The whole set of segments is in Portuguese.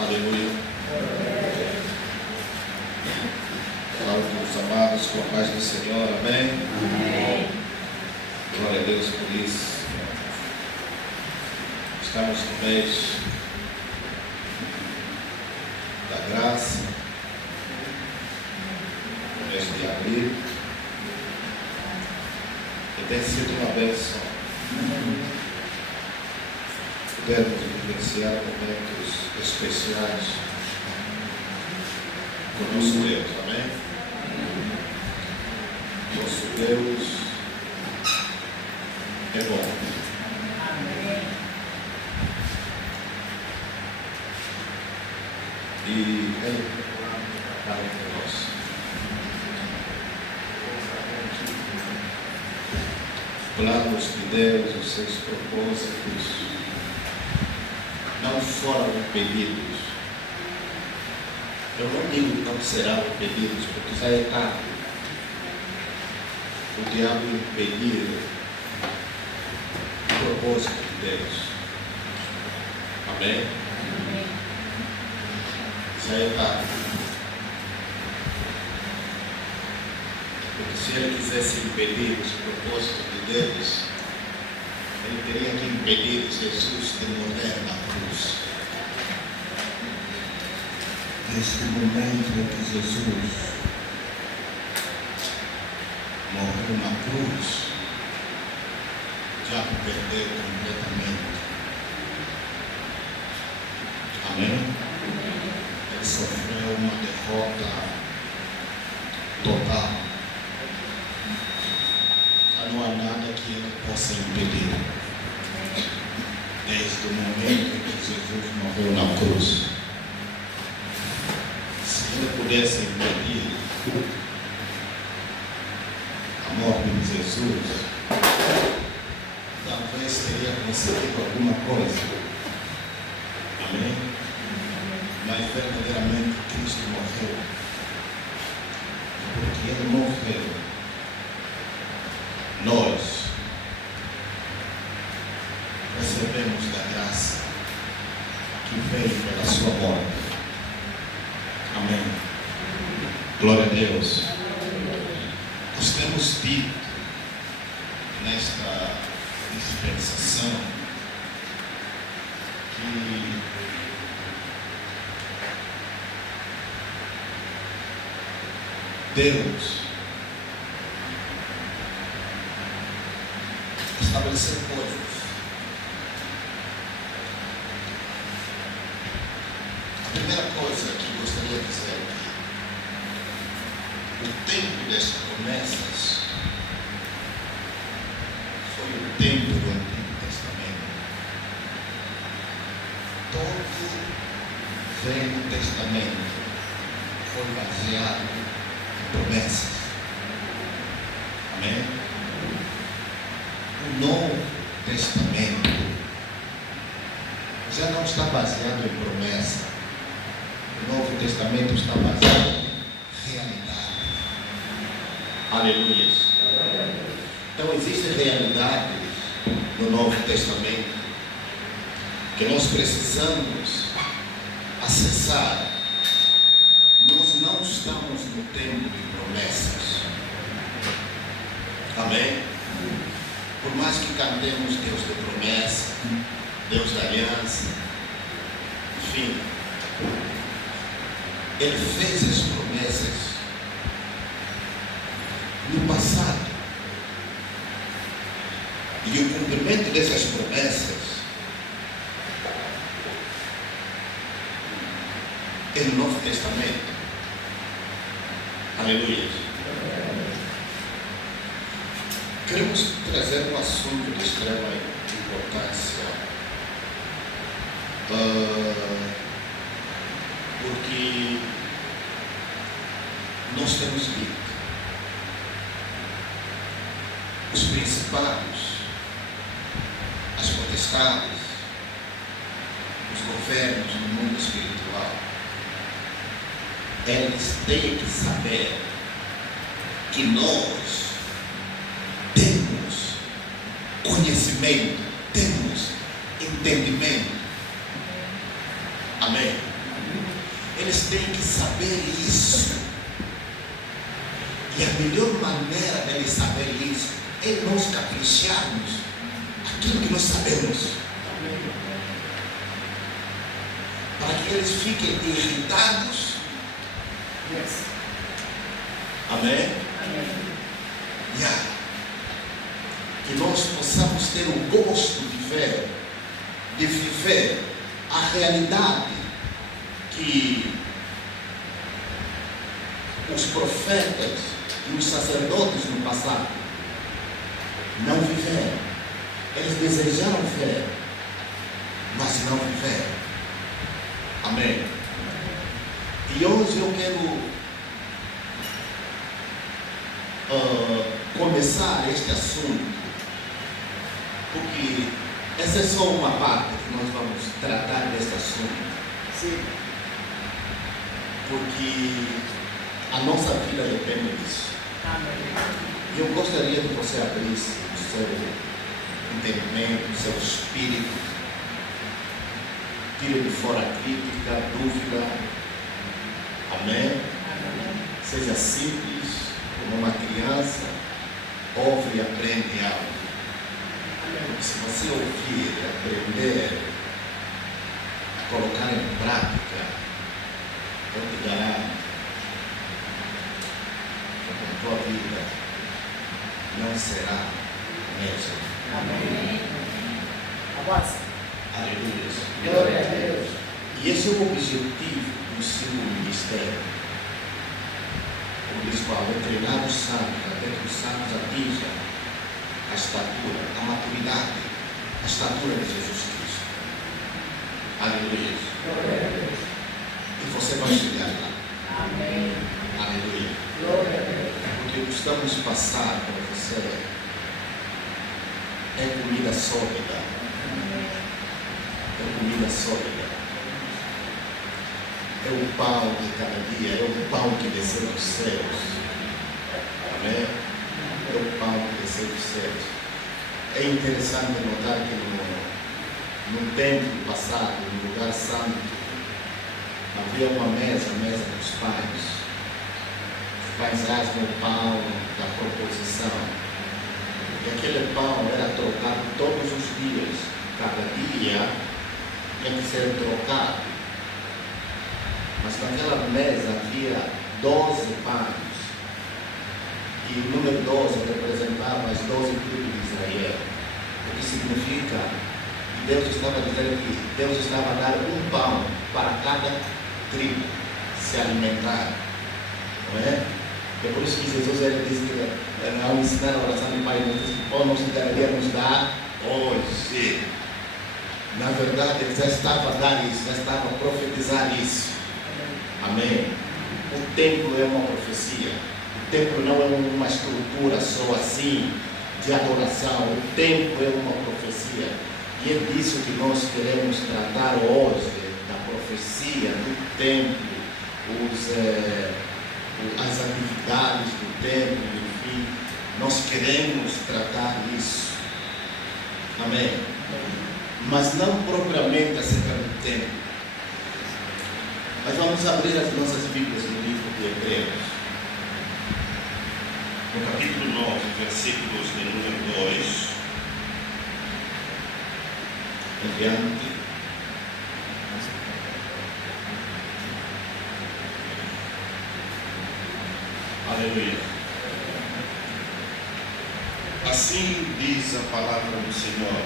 Aleluia. Falo com os amados com a paz do Senhor. Amém? Amém. Glória a Deus por isso. Estamos no mês da graça, no mês de abril, e tem sido uma bênção podermos vivenciar momentos especiais com o nosso Deus. Amém? Nosso Deus é bom. E Ele para nós. Planos de Deus, os seus propósitos não foram impedidos. Eu não digo que não serão impedidos, porque já é tarde. O diabo impedir o propósito de Deus. Amém? Já é tarde. Porque se ele quisesse impedir os propósitos de Deus, ele teria que impedir Jesus de morrer na cruz. Neste momento em que Jesus morreu na cruz, o diabo perdeu completamente. Amém? Ele sofreu uma derrota total. Não há nada que ele possa impedir. Desde o momento em que Jesus morreu na cruz, se ele pudesse impedir a morte de Jesus, talvez teria conseguido alguma coisa. Amém? Mas verdadeiramente Cristo morreu, porque ele morreu. Nós recebemos da graça que veio pela sua morte. Amém. Glória a Deus. Nós temos dito nesta dispensação que Deus estabelecer coisas. A primeira coisa que gostaria de dizer aqui, o tempo das promessas foi o tempo do Antigo Testamento. Todo o Velho Testamento foi baseado em promessas. Amém? O Novo Testamento já não está baseado em promessa. O Novo Testamento está baseado em realidade. Aleluia. Então existem realidades no Novo Testamento que nós precisamos acessar. Nós não estamos no tempo de promessas. Amém? Por mais que cantemos Deus de promessa, Deus da aliança, enfim, Ele fez as promessas no passado. E o cumprimento dessas promessas é no Novo Testamento. Aleluia. Queremos trazer um assunto de extrema importância, porque nós temos dito, os principados, as potestades, os governos no mundo espiritual, eles têm que saber que nós temos conhecimento, temos entendimento. Amém? Eles têm que saber isso. E a melhor maneira deles saber isso é nós capricharmos aquilo que nós sabemos. Para que eles fiquem irritados. Amém? Yeah. Que nós possamos ter o gosto de viver a realidade que os profetas e os sacerdotes no passado não viveram. Eles desejaram ver, mas não viveram. Amém? E hoje eu quero começar este assunto, porque essa é só uma parte que nós vamos tratar deste assunto. Sim. Porque a nossa vida depende disso. E eu gostaria que você abrisse o seu entendimento, o seu espírito, tire de fora a crítica, dúvida. Amém? Seja simples, como uma criança, ouve e aprende algo. Porque se você ouvir e aprender a colocar em prática, eu te garanto que a tua vida não será a mesma. Amém. Avança. Aleluia. Glória a Deus. E esse é o objetivo do seu ministério. Como diz Paulo, é treinar os santos até que os santos atinjam a estatura, a maturidade, a estatura de Jesus Cristo. Aleluia. Glória a Deus. E você vai chegar lá. Amém. Aleluia. Glória a Deus. Porque o que estamos passando para você é comida sólida. É comida sólida. É o pão de cada dia, é o pão que desceu dos céus. Amém? É o pão que desceu dos céus. É interessante notar que no templo passado, no lugar santo, havia uma mesa, a mesa dos pães. Os pães rasgam o pão da proposição. E aquele pão era trocado todos os dias. Cada dia tinha que ser trocado. Mas naquela mesa havia 12 pães. E o número 12 representava as 12 tribos de Israel. O que significa que Deus estava dizendo que Deus estava a dar um pão para cada tribo se alimentar. Não é? É por isso que Jesus ele diz que ao ensinar a oração do Pai, ele diz que pão nos deveríamos dar hoje. Na verdade, ele já estava a dar isso, já estava a profetizar isso. Amém? O templo é uma profecia. O templo não é uma estrutura só assim de adoração. O templo é uma profecia. E é disso que nós queremos tratar hoje, da profecia do templo, as atividades do templo, enfim. Nós queremos tratar isso. Amém? Mas não propriamente acerca do templo. Mas vamos abrir as nossas Bíblias no livro de Hebreus. No capítulo 9, versículos de número 2 em diante. Aleluia. Assim diz a palavra do Senhor.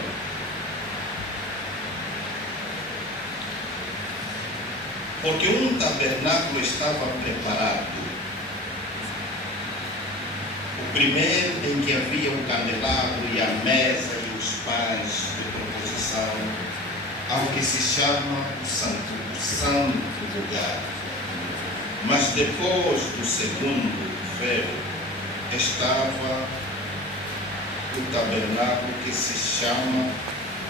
Porque um tabernáculo estava preparado. O primeiro em que havia um candelabro e a mesa e os pães de proposição, ao que se chama o santo lugar. Mas depois do segundo véu estava o tabernáculo que se chama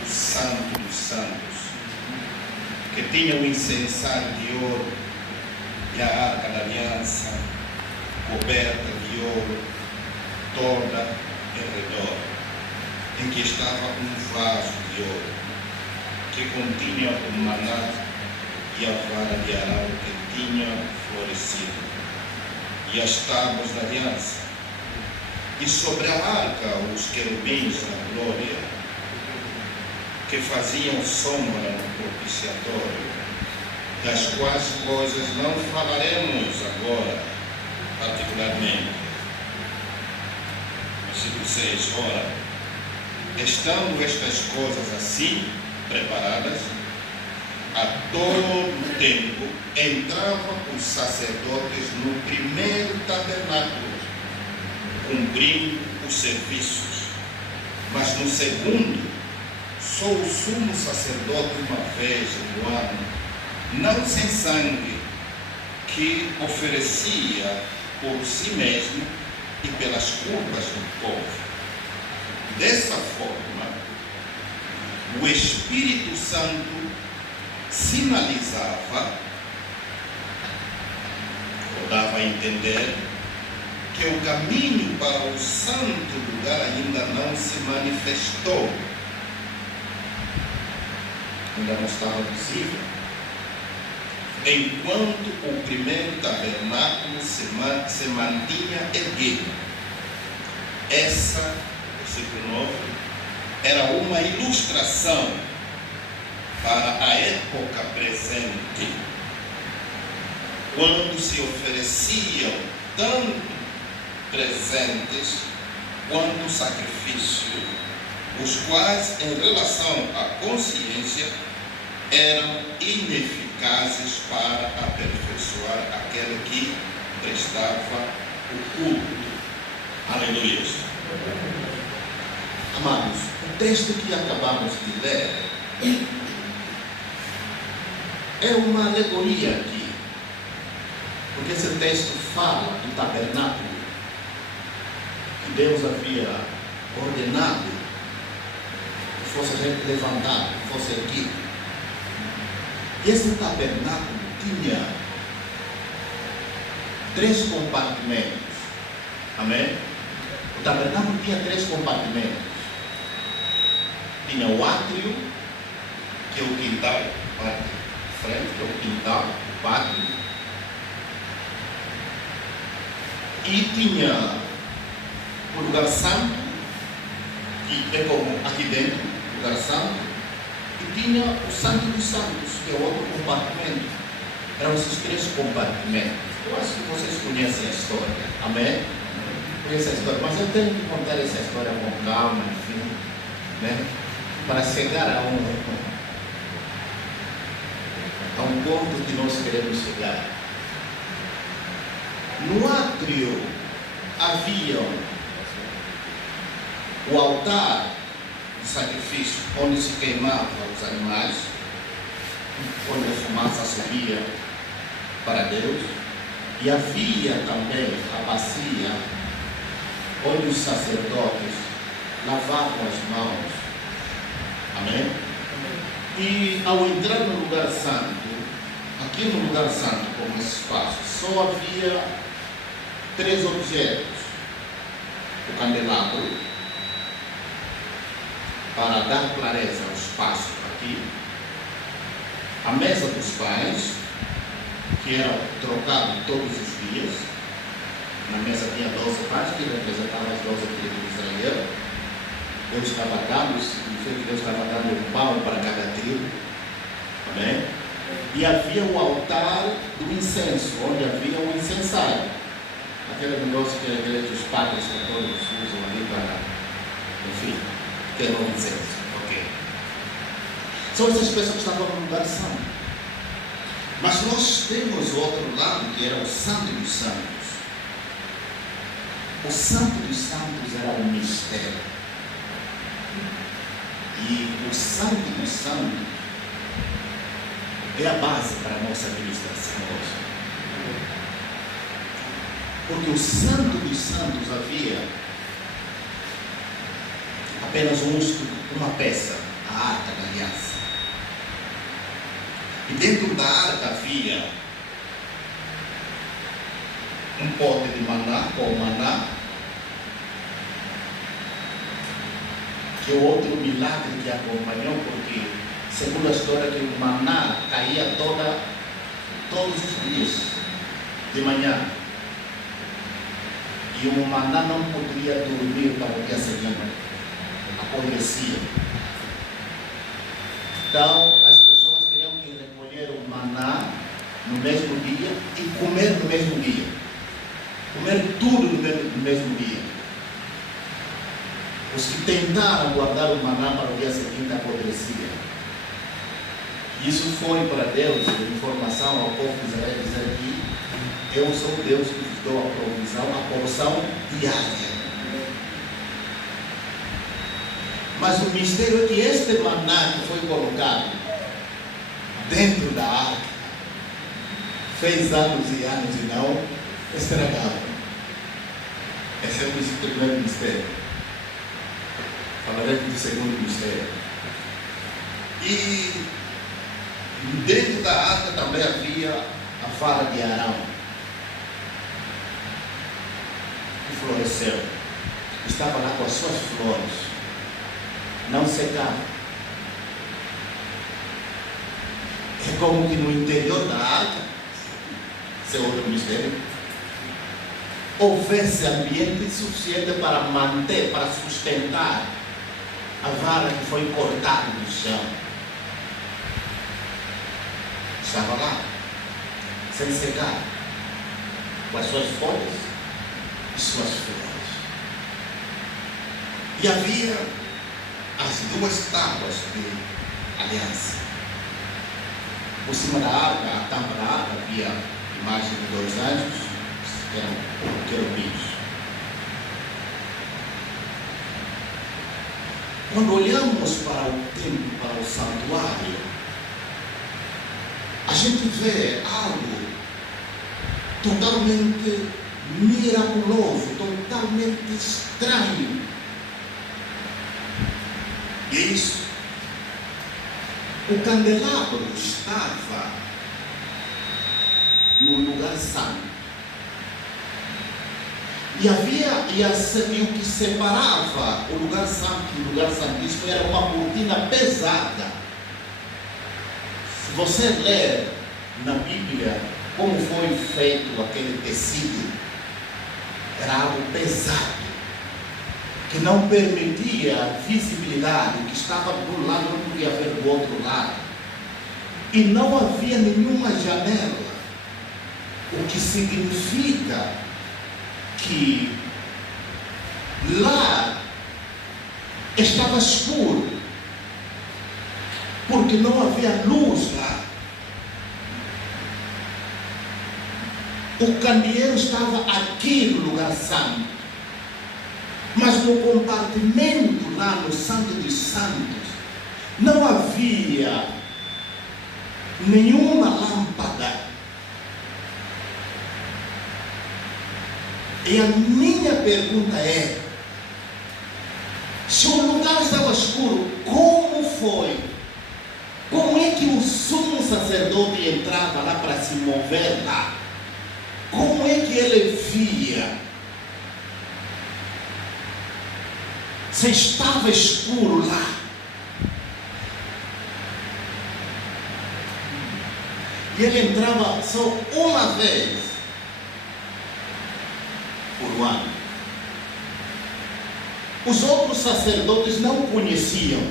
o Santo dos Santos, que tinha o incensário de ouro e a arca da aliança coberta de ouro toda em redor, em que estava um vaso de ouro que continha o maná e a vara de Arão que tinha florescido, e as tábuas da aliança, e sobre a arca os querubins da glória, que faziam sombra no propiciatório, das quais coisas não falaremos agora, particularmente. Versículo 6, ora, estando estas coisas assim preparadas, a todo tempo entravam os sacerdotes no primeiro tabernáculo, cumprindo os serviços, mas no segundo, só o sumo sacerdote uma vez no ano, não sem sangue, que oferecia por si mesmo e pelas culpas do povo. Dessa forma, o Espírito Santo sinalizava, ou dava a entender, que o caminho para o santo lugar ainda não se manifestou, ainda não estava visível, enquanto o primeiro tabernáculo se mantinha erguido. Essa, versículo 9, era uma ilustração para a época presente, quando se ofereciam tanto presentes quanto sacrifícios, os quais, em relação à consciência, eram ineficazes para aperfeiçoar aquele que prestava o culto. Aleluia. Amados, o texto que acabamos de ler é uma alegoria aqui, porque esse texto fala do tabernáculo que Deus havia ordenado que fosse levantado, que fosse erguido. E esse tabernáculo tinha 3 compartimentos. Amém? O tabernáculo tinha 3 compartimentos. Tinha o átrio, que é o quintal, a parte de frente, que é o quintal, o pátrio. E tinha o lugar santo, que é como aqui dentro, o lugar santo. E tinha o Santo dos Santos, que é outro compartimento. Eram esses 3 compartimentos. Eu acho que vocês conhecem a história. Amém? Conhecem a história, mas eu tenho que contar essa história com calma, enfim, né? Para chegar a um ponto que nós queremos chegar. No átrio havia o altar de sacrifício, onde se queimavam os animais, onde a fumaça subia para Deus, e havia também a bacia onde os sacerdotes lavavam as mãos. Amém? E ao entrar no lugar santo, aqui no lugar santo, como esse espaço, só havia 3 objetos: o candelabro, para dar clareza ao espaço aqui, a mesa dos pães, que era trocado todos os dias. Na mesa tinha 12 pães, que representavam as 12 tribos de Israel. Deus estava dando, Deus estava dando um pão para cada tribo. Amém? E havia o altar do incenso, onde havia o incensário. Aquele negócio que os padres católicos usam ali para, enfim, ter um incenso. Ok. São essas pessoas que estavam no lugar santo. Mas nós temos o outro lado, que era o Santo dos Santos. O Santo dos Santos era um mistério. E o Santo dos Santos é a base para a nossa administração hoje. Porque o Santo dos Santos havia apenas uma peça, a Arca da Aliança. E dentro da arca havia um pote de maná, com maná, que é outro milagre que acompanhou, porque Segundo a história, que o maná caía todos os dias, de manhã. E o maná não poderia dormir para o dia seguinte, apodrecia. Então, as pessoas teriam que recolher o maná no mesmo dia e comer no mesmo dia. Comer tudo no mesmo dia. Os que tentaram guardar o maná para o dia seguinte apodreciam. Isso foi para Deus a informação ao povo de Israel, dizer que eu sou Deus que vos dou a provisão, a porção diária. Mas o mistério é que este maná que foi colocado dentro da arca fez anos e anos e não estragava. Esse é o primeiro mistério. Falarei do segundo mistério. E dentro da arca também havia a vara de Arão, que floresceu. Estava lá com as suas flores. Não secava. É como que no interior da arca, esse é outro mistério, houvesse ambiente suficiente para manter, para sustentar a vara que foi cortada do chão. Estava lá, sem secar, com as suas folhas e suas flores. E havia as duas tábuas de aliança. Por cima da arca, a tampa da arca, havia a imagem de dois anjos, que eram querubins. Quando olhamos para o templo, para o santuário, a gente vê algo totalmente miraculoso, totalmente estranho. Isso. O candelabro estava no lugar santo. E o que separava o lugar santo e o lugar santíssimo era uma cortina pesada. Se você ler na Bíblia como foi feito aquele tecido, era algo pesado, que não permitia a visibilidade. O que estava do lado não podia ver do outro lado. E não havia nenhuma janela, o que significa que lá estava escuro, porque não havia luz lá. O candeeiro estava aqui no lugar santo, mas no compartimento lá no Santo dos Santos não havia nenhuma lâmpada. E a minha pergunta é: se o lugar estava escuro, como foi? Como é que o sumo sacerdote entrava lá para se mover lá? Como é que ele via? Se estava escuro lá. E ele entrava só uma vez por ano. Os outros sacerdotes não conheciam.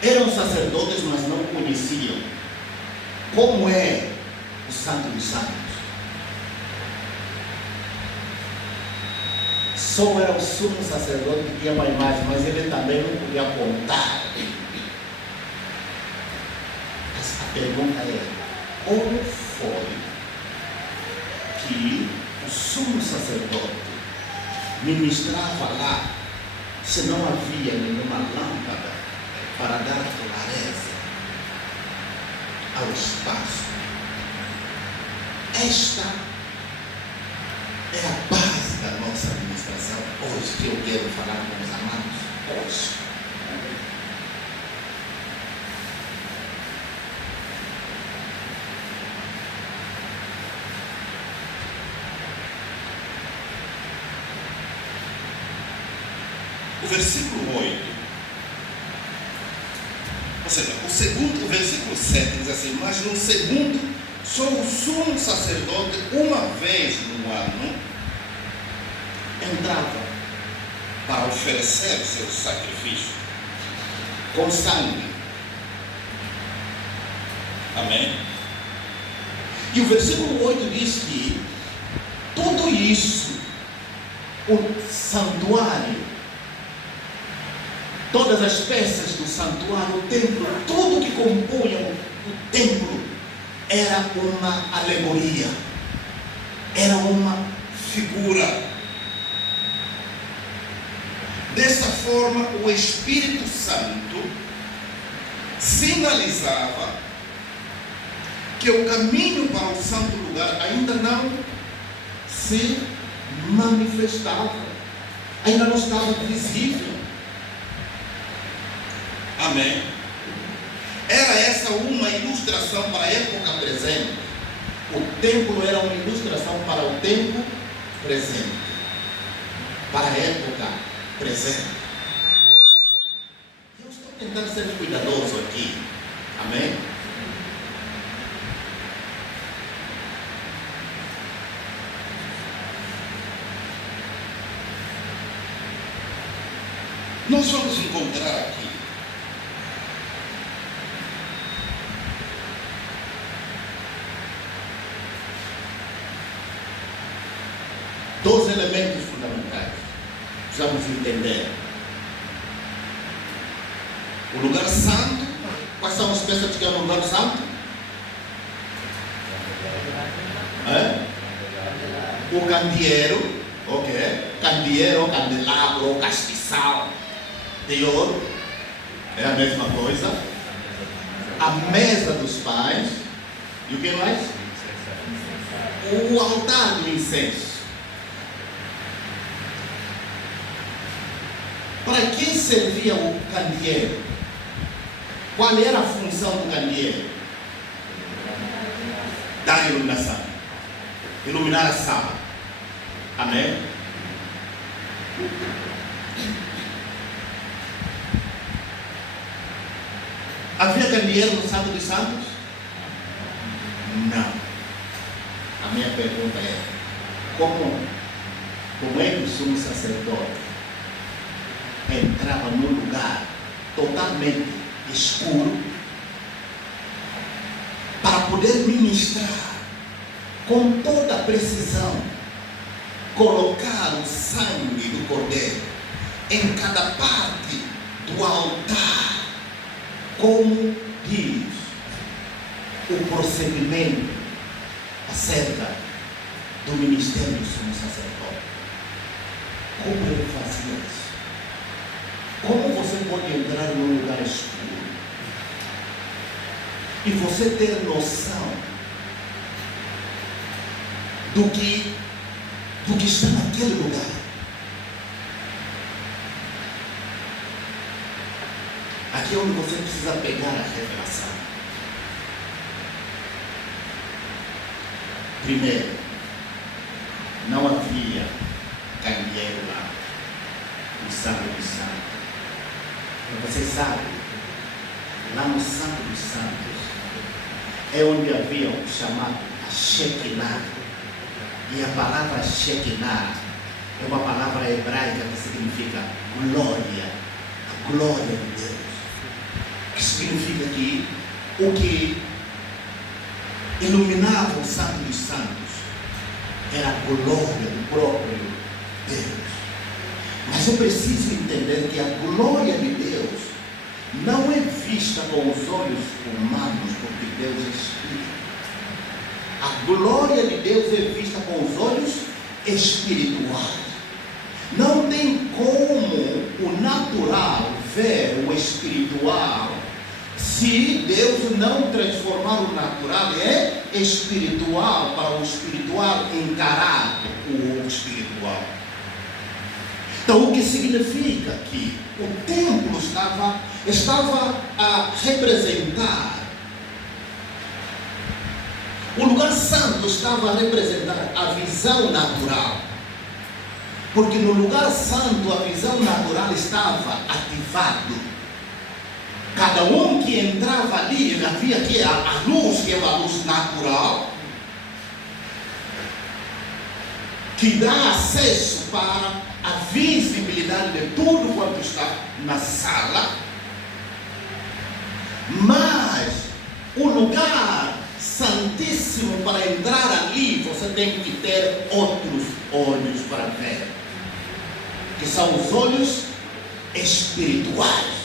Eram sacerdotes, mas não conheciam como é o Santo dos Santos. Só era o sumo sacerdote que tinha uma imagem, mas ele também não podia contar. A pergunta é: como foi que o sumo sacerdote ministrava lá, se não havia nenhuma lâmpada para dar clareza ao espaço? Esta é a base da nossa administração hoje, que eu quero falar com os amados hoje. O versículo 8. Ou seja, o versículo 7 diz assim: mas no segundo, só o sumo sacerdote, uma vez no ano, entrava para oferecer seu sacrifício com sangue. Amém? E o versículo 8 diz que tudo isso, o santuário, todas as peças do santuário, o templo, tudo que compunha o templo era uma alegoria, era uma figura. Dessa forma, o Espírito Santo sinalizava que o caminho para o santo lugar ainda não se manifestava, ainda não estava visível. Amém? Era essa uma ilustração para a época presente. O templo era uma ilustração para o tempo presente, para a época presente. Eu estou tentando ser cuidadoso aqui. Amém? Nós vamos encontrar aqui dois elementos fundamentais. Precisamos entender. O lugar santo. Quais são as peças que é o lugar santo? O candeeiro, ok? Candeeiro, candelabro, castiçal de ouro, é a mesma coisa. A mesa dos pães. E o que mais? O altar do incenso. Para quem servia o candeeiro? Qual era a função do candeeiro? Dar iluminação. Iluminar a sala. Amém? Havia candeeiro no Santo dos Santos? Não. A minha pergunta é: como é que o sumo sacerdote entrava num lugar totalmente escuro para poder ministrar com toda a precisão, colocar o sangue do cordeiro em cada parte do altar, como diz o procedimento acerca do ministério do sumo sacerdote? Como ele fazia isso? Como você pode entrar num lugar escuro e você ter noção do que está naquele lugar? Aqui é onde você precisa pegar a revelação. Primeiro, não havia candeeiro lá no Santo dos Santos. Você sabe, lá no Santo dos Santos é onde havia o chamado a Shekinah. E a palavra Shekinah é uma palavra hebraica que significa glória, a glória de Deus. Que significa que o que iluminava o Santo dos Santos era a glória do próprio Deus. Mas eu preciso entender que a glória de Deus não é vista com os olhos humanos, porque Deus é Espírito. A glória de Deus é vista com os olhos espirituais. Não tem como o natural ver o espiritual se Deus não transformar o natural em espiritual, para o espiritual encarar o espiritual. Então, o que significa que o templo estava a representar, o lugar santo estava a representar a visão natural, porque no lugar santo a visão natural estava ativada. Cada um que entrava ali, ele havia aqui a luz, que é uma luz natural, que dá acesso para a visibilidade de tudo quanto está na sala. Mas o lugar santíssimo, para entrar ali, você tem que ter outros olhos para ver, que são os olhos espirituais.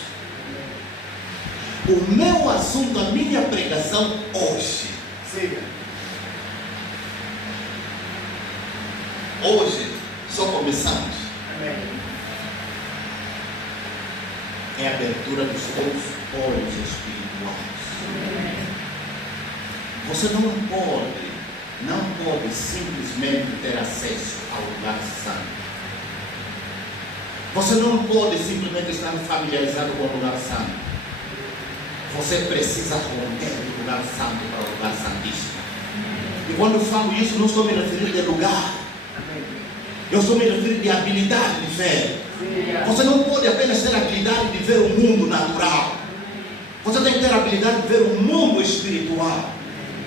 O meu assunto, a minha pregação hoje, hoje só começamos, é a abertura dos teus olhos espirituais. Você não pode simplesmente ter acesso ao lugar santo. Você não pode simplesmente estar familiarizado com o lugar santo. Você precisa romper do lugar santo para o lugar santíssimo. E quando eu falo isso, não estou me referindo de lugar. Eu estou me referindo de habilidade de ver. Você não pode apenas ter a habilidade de ver o mundo natural. Você tem que ter a habilidade de ver o mundo espiritual.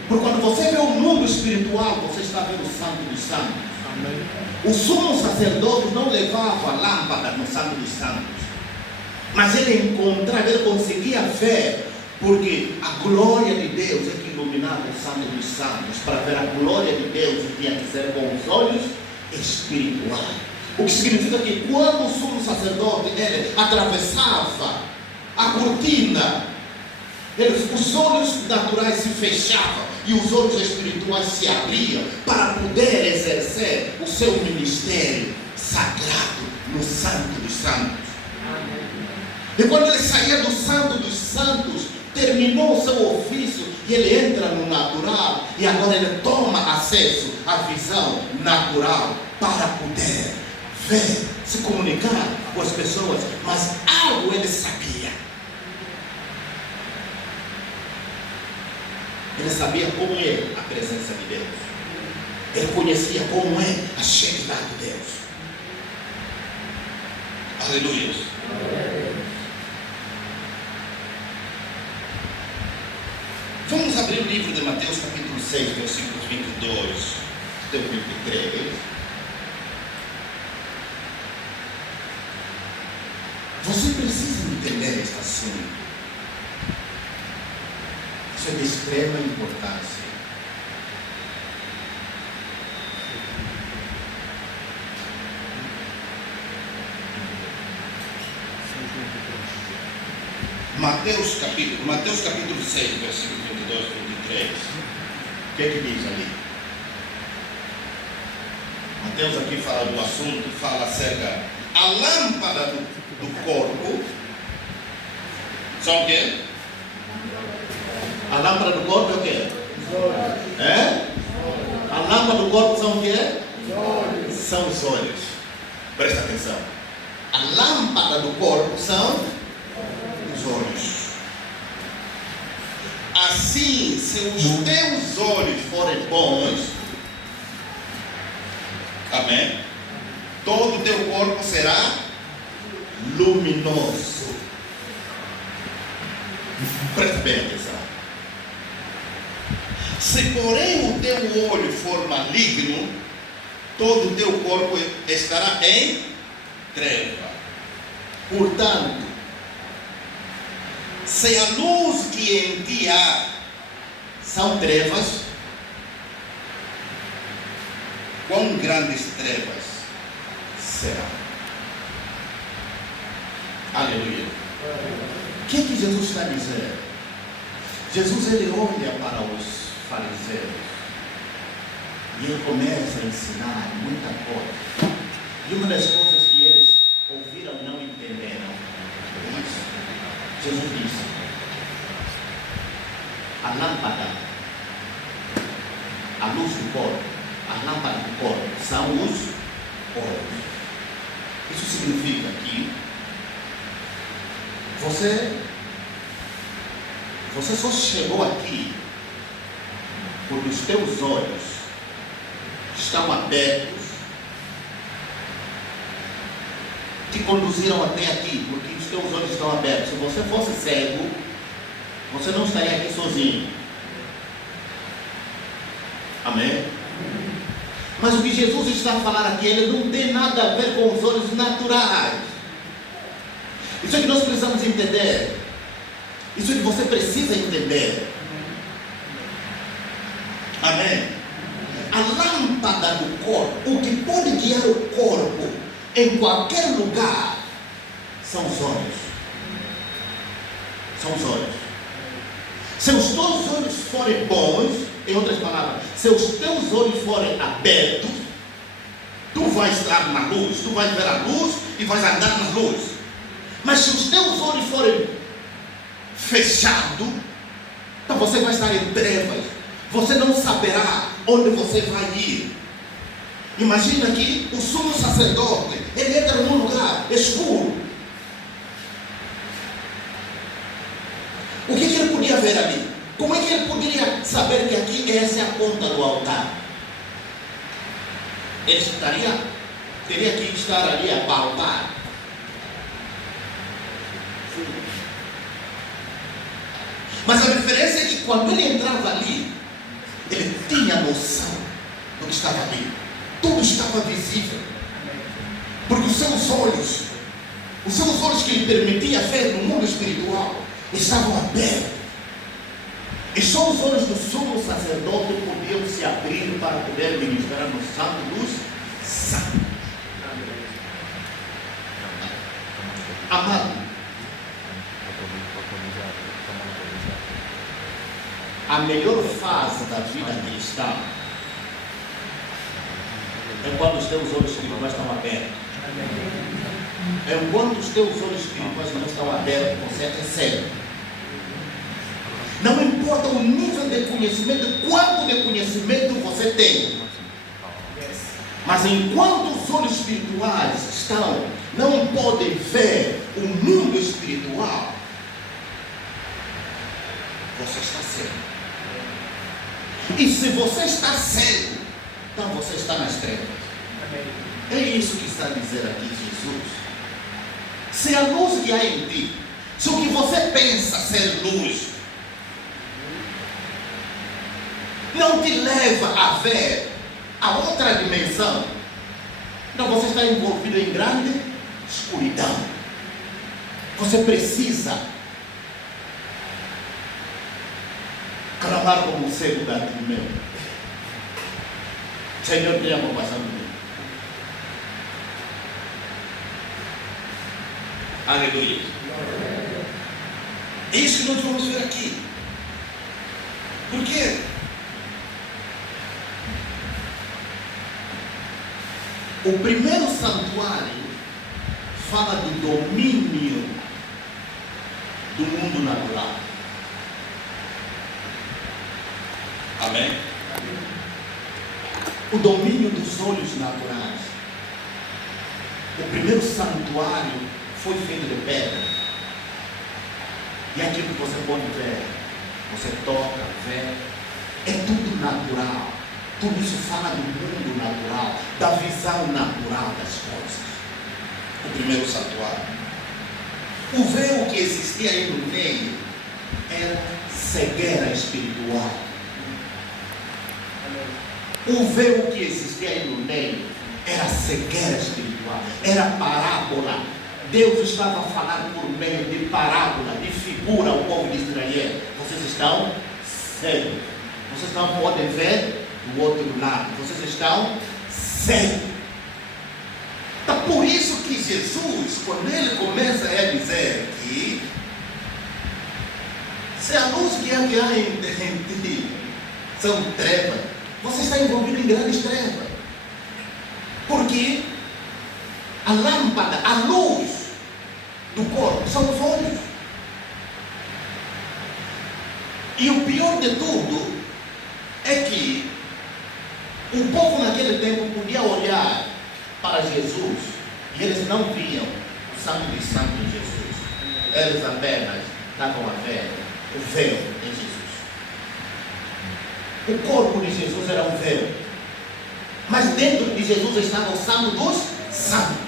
Porque quando você vê o mundo espiritual, você está vendo o Santo dos Santos. O sumo sacerdote não levava lâmpada no Santo dos Santos, mas ele encontrava, ele conseguia ver, porque a glória de Deus é que iluminava o Santo dos Santos. Para ver a glória de Deus, tinha que ser com os olhos espirituais. O que significa que quando o sumo sacerdote ele atravessava a cortina, os olhos naturais se fechavam e os olhos espirituais se abriam para poder exercer o seu ministério sagrado no Santo dos Santos. E quando ele saía do Santo dos Santos, terminou o seu ofício e ele entra no natural, e agora ele toma acesso à visão natural para poder ver, se comunicar com as pessoas. Mas algo ele sabia. Ele sabia como é a presença de Deus. Ele conhecia como é a chegada de Deus. Aleluia. Vamos abrir o livro de Mateus capítulo 6, versículos 22 até 23. Você precisa entender este assunto. Isso é de extrema importância. Mateus capítulo 6, versículo 22 e 23. O que é que diz ali? Mateus aqui fala do assunto, fala acerca a lâmpada do corpo. São o quê? A lâmpada do corpo é o quê? É? A lâmpada do corpo são o quê? São os olhos. Presta atenção. A lâmpada do corpo são os olhos. Assim, se os teus olhos forem bons, amém, todo o teu corpo será luminoso. Presta bem atenção. Se porém o teu olho for maligno, todo o teu corpo estará em treva. Portanto, se a luz que em ti há são trevas, quão grandes trevas serão? Aleluia. O que é que Jesus está dizendo? Jesus ele olha para os fariseus e ele começa a ensinar muita coisa. E uma das coisas que eles ouviram e não entenderam é isso. Jesus disse: a lâmpada, a luz do corpo, a lâmpada do corpo são os olhos. Isso significa que você só chegou aqui porque os teus olhos estão abertos, te conduziram até aqui, porque os teus olhos estão abertos. Se você fosse cego, você não estaria aqui sozinho. Amém? Mas o que Jesus está a falar aqui, ele não tem nada a ver com os olhos naturais. Isso é que nós precisamos entender. Isso é que você precisa entender. Amém? A lâmpada do corpo, o que pode guiar o corpo em qualquer lugar, são os olhos. São os olhos. Se os teus olhos forem bons, em outras palavras, se os teus olhos forem abertos, tu vais estar na luz, tu vais ver a luz e vais andar na luz. Mas se os teus olhos forem fechados, então você vai estar em trevas. Você não saberá onde você vai ir. Imagina que o sumo sacerdote, ele entra num lugar escuro. O que ele podia ver ali? Como é que ele poderia saber que aqui essa é a ponta do altar? Ele teria que estar ali a palpar. Mas a diferença é que quando ele entrava ali, ele tinha noção do que estava ali. Tudo estava visível. Porque os seus olhos que ele permitia ver no mundo espiritual, estavam abertos. E só os olhos do sumo sacerdote podiam se abrir para poder ministrar no Santo dos Santos. Amado, a melhor fase da vida cristã é quando os teus olhos espirituais estão abertos. Enquanto os teus olhos espirituais não estão abertos, você é cego. Não importa o nível de conhecimento, quanto de conhecimento você tem. Mas enquanto os olhos espirituais não podem ver o mundo espiritual, você está cego. E se você está cego, então você está nas trevas. É isso que está a dizer aqui Jesus. Se a luz que há em ti, se o que você pensa ser luz, não te leva a ver a outra dimensão, então você está envolvido em grande escuridão. Você precisa clamar como o cego Bartimeu: Senhor, tenha compaixão de mim. Aleluia. É isso que nós vamos ver aqui. Por quê? O primeiro santuário fala do domínio do mundo natural. Amém? O domínio dos olhos naturais. O primeiro santuário foi feito de pedra. E aquilo que você pode ver, você toca, vê, é tudo natural. Tudo isso fala do mundo natural, da visão natural das coisas. O primeiro santuário. O véu que existia aí no meio era cegueira espiritual. O véu que existia aí no meio era cegueira espiritual, era parábola. Deus estava a falar por meio de parábola, de figura ao povo de Israel. Vocês estão cegos. Vocês não podem ver do outro lado. Vocês estão cegos. Então, por isso que Jesus, quando ele começa a dizer que se a luz que há em ti são trevas, você está envolvido em grandes trevas. Porque a lâmpada, a luz do corpo são os olhos. E o pior de tudo é que o povo naquele tempo podia olhar para Jesus e eles não viam o Santo de Santos de Jesus. Eles apenas estavam a ver o véu em Jesus. O corpo de Jesus era um véu, mas dentro de Jesus estava o Santo dos Santos.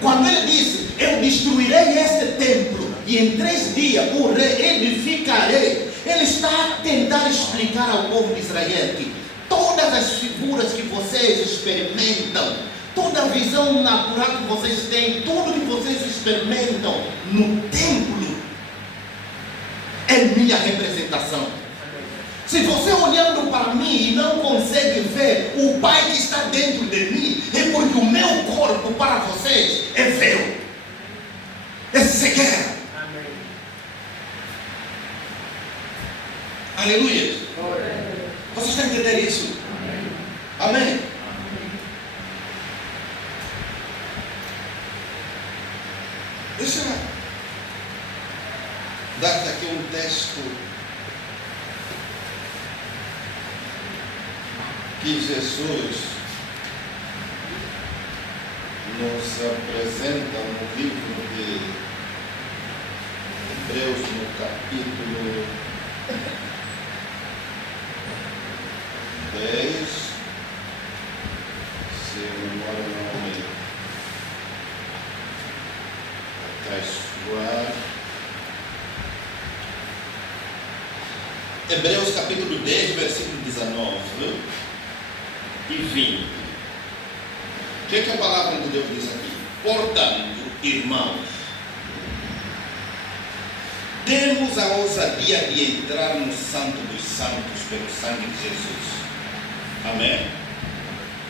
Quando ele disse, eu destruirei este templo e em 3 dias o reedificarei, ele está a tentar explicar ao povo de Israel que todas as figuras que vocês experimentam, toda a visão natural que vocês têm, tudo que vocês experimentam no templo é minha representação. Se você olhando para mim e não consegue ver o Pai que está dentro de mim, é porque o meu corpo para vocês é véu, é cegueira. Aleluia. Vocês estão entendendo isso? Amém. Deixa eu dar aqui um texto que Jesus nos apresenta no livro de Hebreus, no capítulo 10, se eu não me atraiçoar. Hebreus capítulo 10, versículo 19 e 20. O que a palavra de Deus diz aqui? Portanto, irmãos, temos a ousadia de entrar no Santo dos Santos pelo sangue de Jesus. Amém?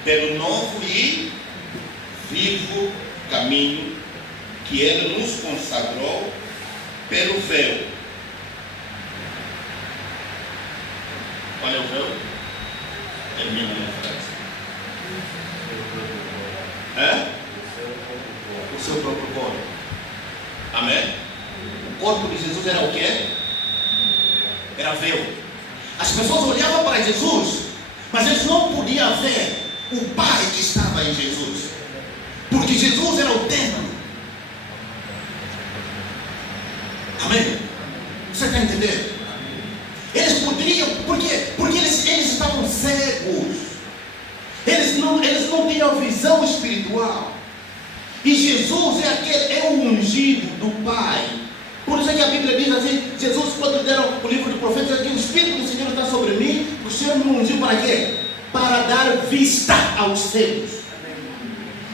Pelo novo e vivo caminho que Ele nos consagrou pelo véu. Qual é o véu? Termina a frase. O seu próprio corpo. Amém? O corpo de Jesus era o quê? Era véu. As pessoas olhavam para Jesus, mas eles não podiam ver o Pai que estava em Jesus, porque Jesus era o templo. Amém? Você está entendendo? Eles poderiam, por quê? Porque eles estavam cegos. Eles não tinham visão espiritual. E Jesus é o ungido do Pai. Por isso é que a Bíblia diz assim, Jesus, quando deram o livro do profeta, diz que o Espírito do Senhor está sobre mim, o Senhor me ungiu para quê? Para dar vista aos cegos.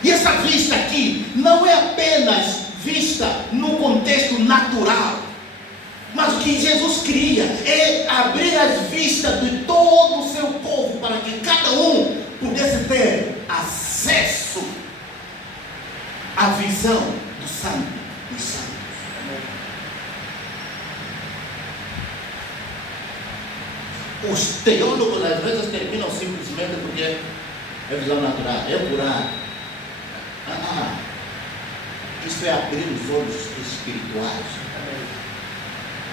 E essa vista aqui não é apenas vista no contexto natural, mas o que Jesus queria é abrir as vistas de todo o seu povo, para que cada um pudesse ter acesso à visão do Santo dos Santos. Os teólogos às vezes terminam simplesmente porque é visão natural, é curar. Isso é abrir os olhos espirituais.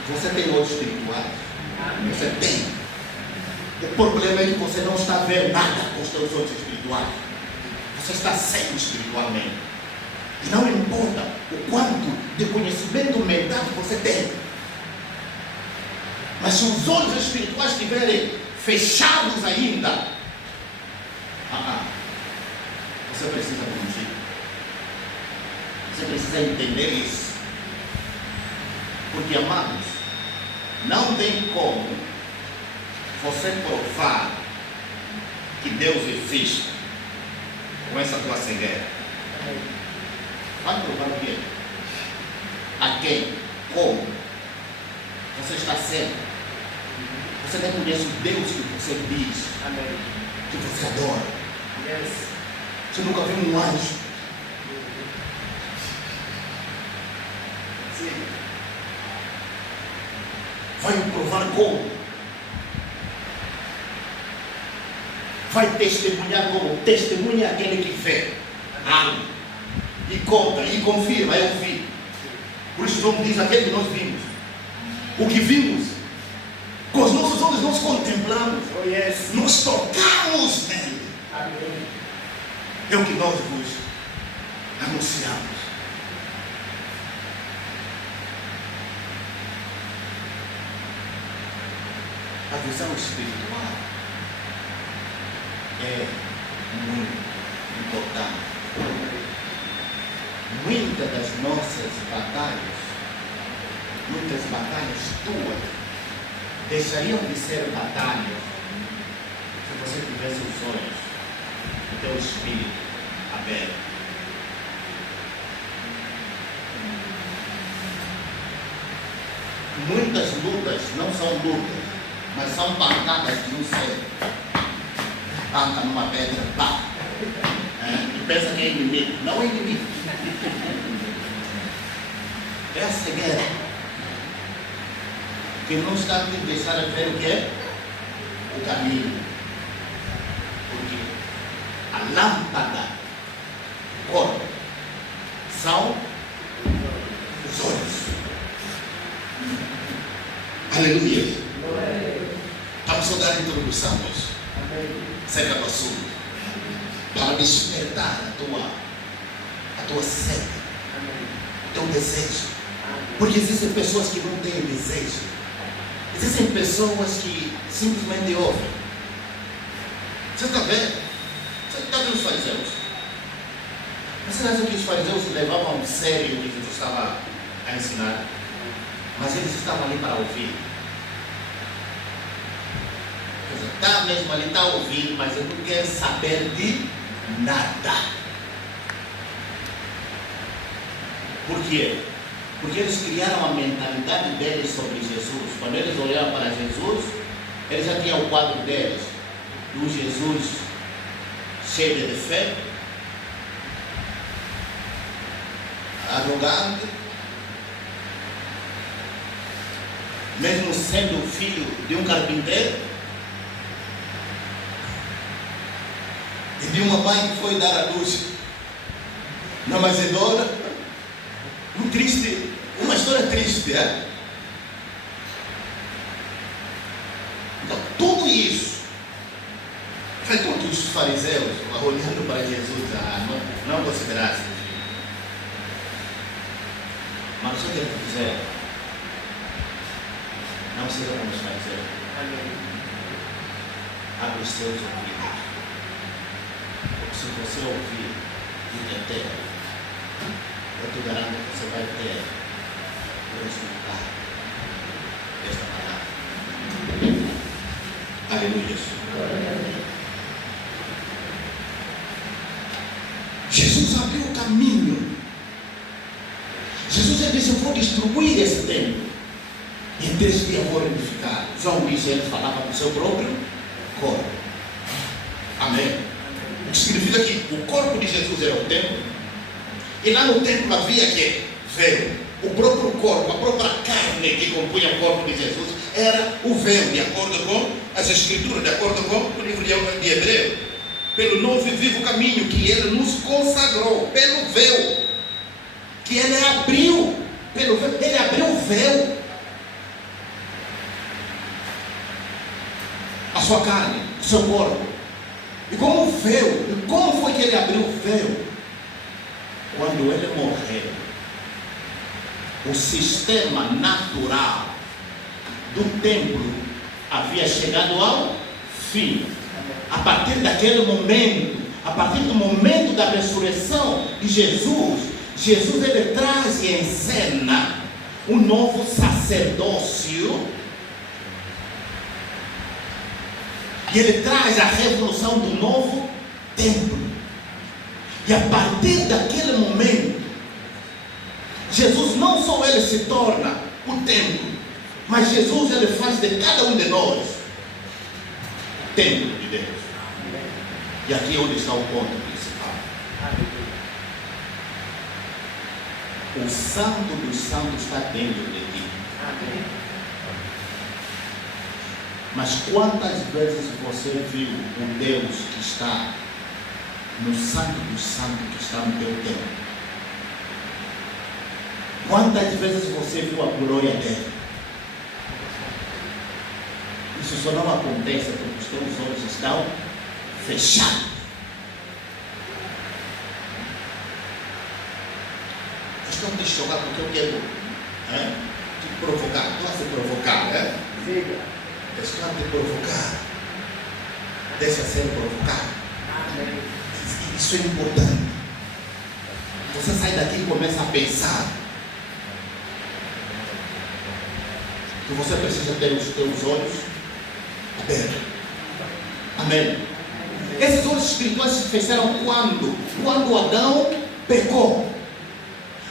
Você tem olhos espirituais? Você tem. O problema é que você não está vendo nada com os seus olhos espirituais. Você está cego espiritualmente. E não importa o quanto de conhecimento mental que você tem, mas se os olhos espirituais estiverem fechados ainda, você precisa ungir. Você precisa entender isso. Porque, amados, não tem como você provar que Deus existe com essa tua cegueira. Vai provar o quê? A quem? Como? Você está cego. Você nem conhece o Deus que você diz. Amém. Que você adora. Yes. Você nunca viu um anjo. Sim. Vai provar como? Vai testemunhar como? Testemunha aquele que vê. E conta, e confirma, eu vi. Por isso o nome diz aquele que nós vimos. O que vimos, com os nossos olhos nós contemplamos, nós tocamos nele. Amém. É o que nós vos anunciamos. A visão espiritual é muito importante. muitas das nossas batalhas, muitas batalhas tuas, deixariam de ser batalhas se você tivesse os olhos, o teu espírito aberto. Muitas lutas não são lutas, mas são pancadas que não servem. Panca numa pedra, pá. E pensa que é inimigo. Não é inimigo. Essa guerra que não está a deixar a ver o que é o caminho. Porque a lâmpada, o corpo, são os olhos. Aleluia. Vamos dar a introdução hoje. Acerca do assunto. Para despertar a tua sede, o teu desejo. Porque existem pessoas que não têm desejo. Existem pessoas que simplesmente ouvem. Você está vendo? Você está vendo os fariseus? Você acha que os fariseus levavam a sério o que Jesus estava a ensinar? Mas eles estavam ali para ouvir. Está mesmo ali, está ouvindo, mas eu não quero saber de nada. Por quê? Porque eles criaram a mentalidade deles sobre Jesus. Quando eles olhavam para Jesus, eles já tinham o quadro deles. Do Jesus cheio de fé, arrogante, mesmo sendo filho de um carpinteiro e de uma mãe que foi dar a luz na manjedoura. Uma história triste, é? Então, tudo isso faz com que os fariseus, olhando para Jesus, não considerassem. Mas o que eu quero dizer, não seja como os fariseus. Abre os seus ouvidos. Porque se você ouvir e reter, eu te garanto que você vai ter o resultado desta palavra. Aleluia. Jesus abriu o caminho. Jesus já disse: eu vou destruir esse templo e em 3 dias vou reedificar. João disse: ele falava do seu próprio corpo. Amém. O que significa que o corpo de Jesus era o templo. E lá no templo havia que véu. O próprio corpo, a própria carne que compunha o corpo de Jesus era o véu, de acordo com as Escrituras, de acordo com o livro de Hebreu. Pelo novo e vivo caminho que ele nos consagrou, pelo véu que ele abriu, ele abriu o véu. A sua carne, o seu corpo. E como o véu, e como foi que ele abriu o véu? Quando ele morreu, o sistema natural do templo havia chegado ao fim. A partir daquele momento, a partir do momento da ressurreição de Jesus, ele traz em cena um novo sacerdócio. E ele traz a revolução do novo templo. E a partir daquele momento, Jesus não só ele se torna o templo, mas Jesus ele faz de cada um de nós templo de Deus. E aqui é onde está o ponto principal. O Santo dos Santos está dentro de ti. Mas quantas vezes você viu um Deus que está no Santo dos Santos, que está no teu templo? Quantas vezes você viu a glória dele? Isso só não acontece porque os teus olhos estão fechados. Estão te chocar porque eu quero te provocar. Estou a se provocar, né? Estou a te provocar. Deixa ser provocado. Isso é importante. Você sai daqui e começa a pensar que você precisa ter os teus olhos abertos. Amém. Esses olhos espirituais se fecharam quando? Quando Adão pecou.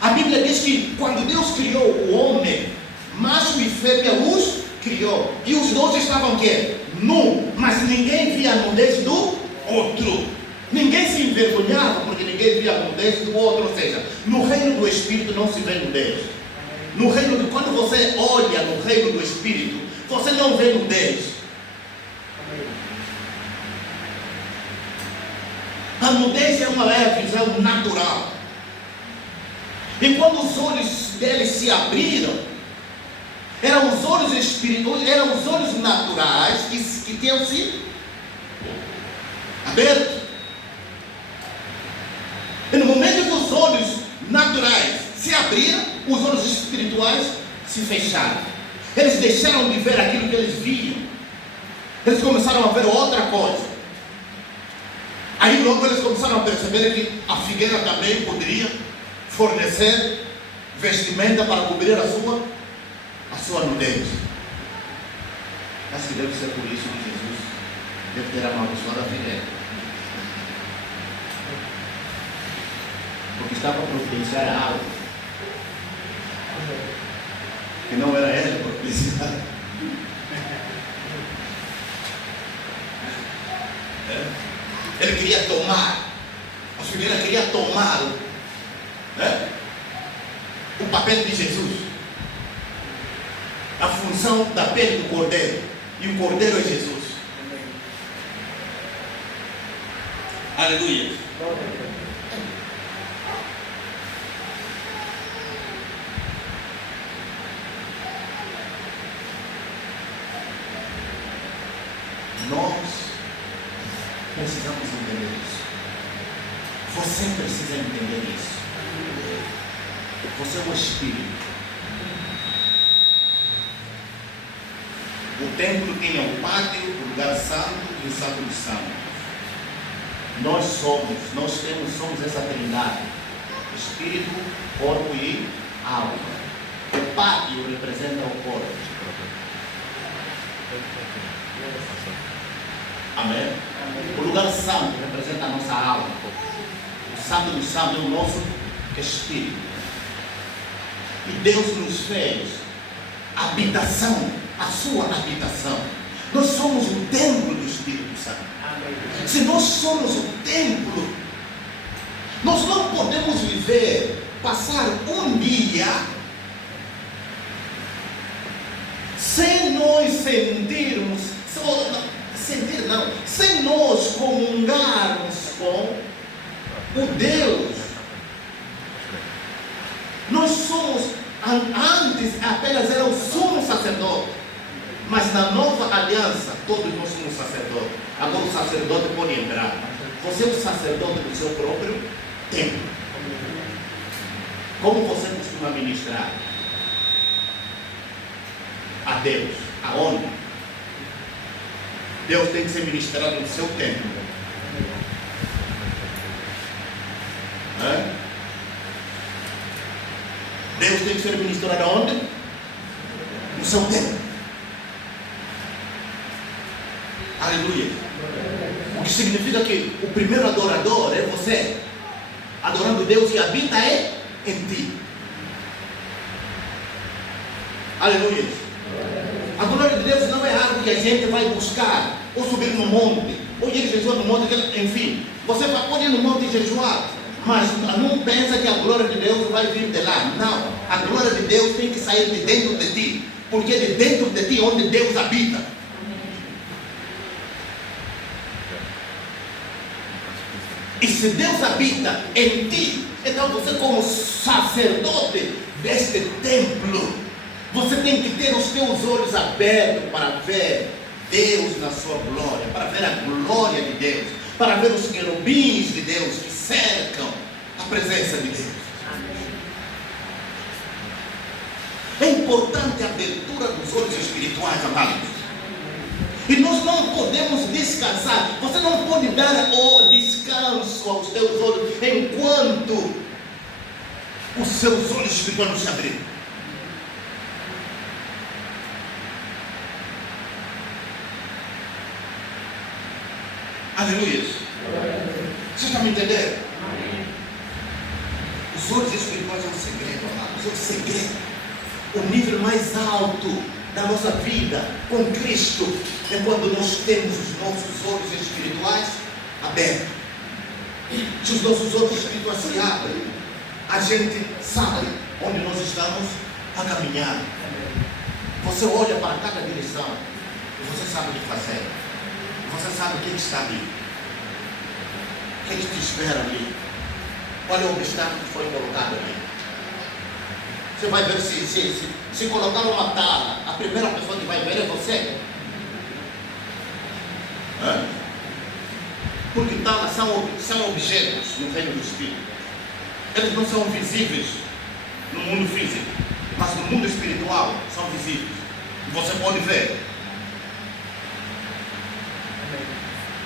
A Bíblia diz que quando Deus criou o homem, macho e fêmea os criou. E os dois estavam o quê? Nu. Mas ninguém via a nudez do outro. Ninguém se envergonhava porque ninguém via a nudez do outro. Ou seja, no reino do Espírito não se vê nudez. No reino do, quando você olha no reino do Espírito, você não vê nudez. A nudez é uma visão natural. E quando os olhos deles se abriram, eram os olhos espirituais, eram os olhos naturais que tinham se abertos. E no momento que os olhos naturais se abriram, os olhos espirituais se fecharam. Eles deixaram de ver aquilo que eles viam. Eles começaram a ver outra coisa. Aí logo eles começaram a perceber que a figueira também poderia fornecer vestimenta para cobrir a sua nudez. Acho que deve ser por isso que Jesus deve ter amaldiçoado a figueira. Porque estava a providenciar algo que não era ele providenciar. Ele queria tomar, a figueira queria tomar o papel de Jesus, a função da pele do cordeiro, e o cordeiro é Jesus. Aleluia. Nós precisamos entender isso. Você precisa entender isso. Você é o Espírito. O templo tinha o pátio, o lugar santo e o santo dos santos. Nós somos essa trindade: Espírito, corpo e alma. O pátio representa o corpo. Amém? O lugar santo representa a nossa alma. O santo dos santos é o nosso Espírito. E Deus nos fez habitação, a sua habitação. Nós somos o templo do Espírito Santo. Amém. Se nós somos o templo, nós não podemos viver, passar um dia sem nós sentirmos, sem nós comungarmos com o Deus. Nós somos, antes apenas era o sumo sacerdote, mas na nova aliança todos nós somos sacerdotes. Agora o sacerdote pode entrar. Você é o sacerdote do seu próprio templo. Como você costuma ministrar a Deus? Aonde? Deus tem que ser ministrado no seu templo. Deus tem que ser ministrado aonde? No seu templo. Aleluia. O que significa que o primeiro adorador é você, adorando Deus que habita em ti. Aleluia. A glória de Deus não é algo que a gente vai buscar, ou subir no monte, ou ir jejuar no monte, enfim. Você pode ir no monte e jejuar, mas não pensa que a glória de Deus vai vir de lá. Não, a glória de Deus tem que sair de dentro de ti, porque é de dentro de ti onde Deus habita. E se Deus habita em ti, então você, como sacerdote deste templo, você tem que ter os teus olhos abertos para ver Deus na sua glória, para ver a glória de Deus, para ver os querubins de Deus que cercam a presença de Deus. É importante a abertura dos olhos espirituais, amados. E nós não podemos descansar. Você não pode dar o descanso aos teus olhos enquanto os seus olhos espirituais não se abriram. Aleluia. Você está me entendendo? Os olhos espirituais é um segredo, amados. É um segredo. O nível mais alto da nossa vida com Cristo é quando nós temos os nossos olhos espirituais abertos. Se os nossos olhos espirituais se abrem, a gente sabe onde nós estamos a caminhar. Você olha para cada direção e você sabe o que fazer. Você sabe o que está ali. O que te espera ali. Qual é o obstáculo que foi colocado ali. Você vai ver se colocar uma tala, a primeira pessoa que vai ver é você. Hã? Porque talas são objetos no reino do Espírito. Eles não são visíveis no mundo físico, mas no mundo espiritual são visíveis. Você pode ver.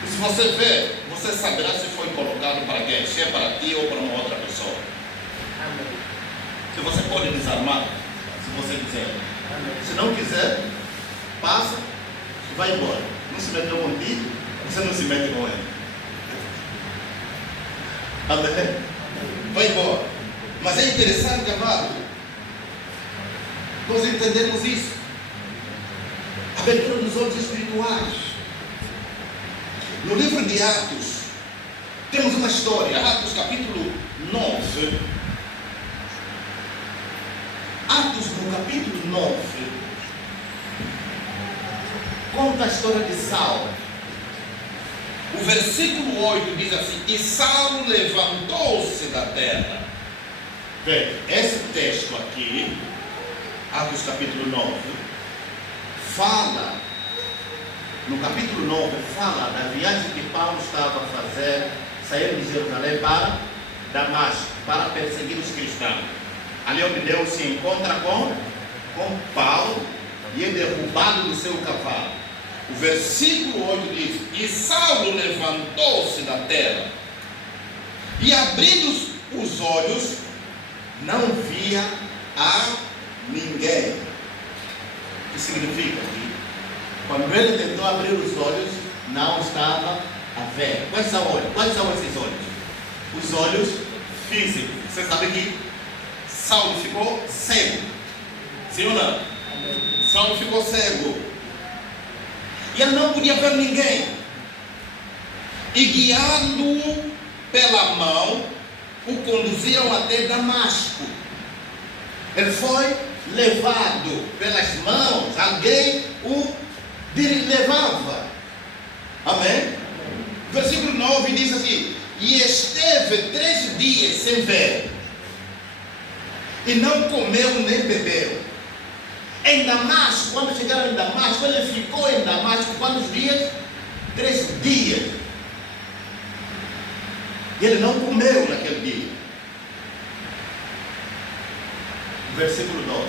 E se você ver, você saberá se foi colocado para quem? Se é para ti ou para uma outra pessoa. Amém. Se você pode desarmar, se você quiser. Se não quiser, passa e vai embora. Não se meteu contigo, você não se mete com ele. Amém? Vai embora. Mas é interessante, amado, nós entendemos isso. A abertura dos olhos espirituais. No livro de Atos, temos uma história. Atos capítulo 9. Atos no capítulo 9 conta a história de Saulo. O versículo 8 diz assim: e Saulo levantou-se da terra. Bem, esse texto aqui, Atos capítulo 9, fala, no capítulo 9, fala da viagem que Paulo estava a fazer, saindo de Jerusalém para Damasco, para perseguir os cristãos. Ali onde Deus se encontra com Paulo e é derrubado do seu cavalo. O versículo 8 diz: e Saulo levantou-se da terra e abrindo os olhos, não via a ninguém. O que significa que quando ele tentou abrir os olhos, não estava a ver. Quais são esses olhos? Os olhos físicos. Você sabe que Saulo ficou cego. Sim ou não? Saulo ficou cego. E ele não podia ver ninguém. E guiando-o pela mão, o conduziram até Damasco. Ele foi levado pelas mãos, alguém o levava. Amém? Versículo 9 diz assim: e esteve 3 dias sem ver, e não comeu nem bebeu. Em Damasco, quando chegaram em Damasco, ele ficou em Damasco quantos dias? 3 dias. E ele não comeu naquele dia. Versículo 12.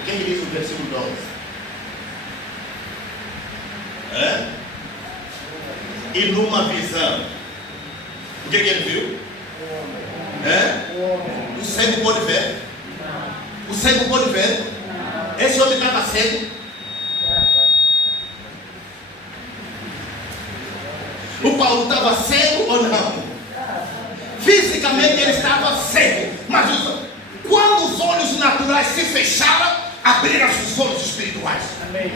O que diz o versículo 12? E numa visão, o que ele viu? O cego pode ver. O cego pode ver. Esse homem estava cego. O Paulo estava cego ou não? Fisicamente ele estava cego. Mas quando os olhos naturais se fecharam, abriram-se os olhos espirituais. Amém.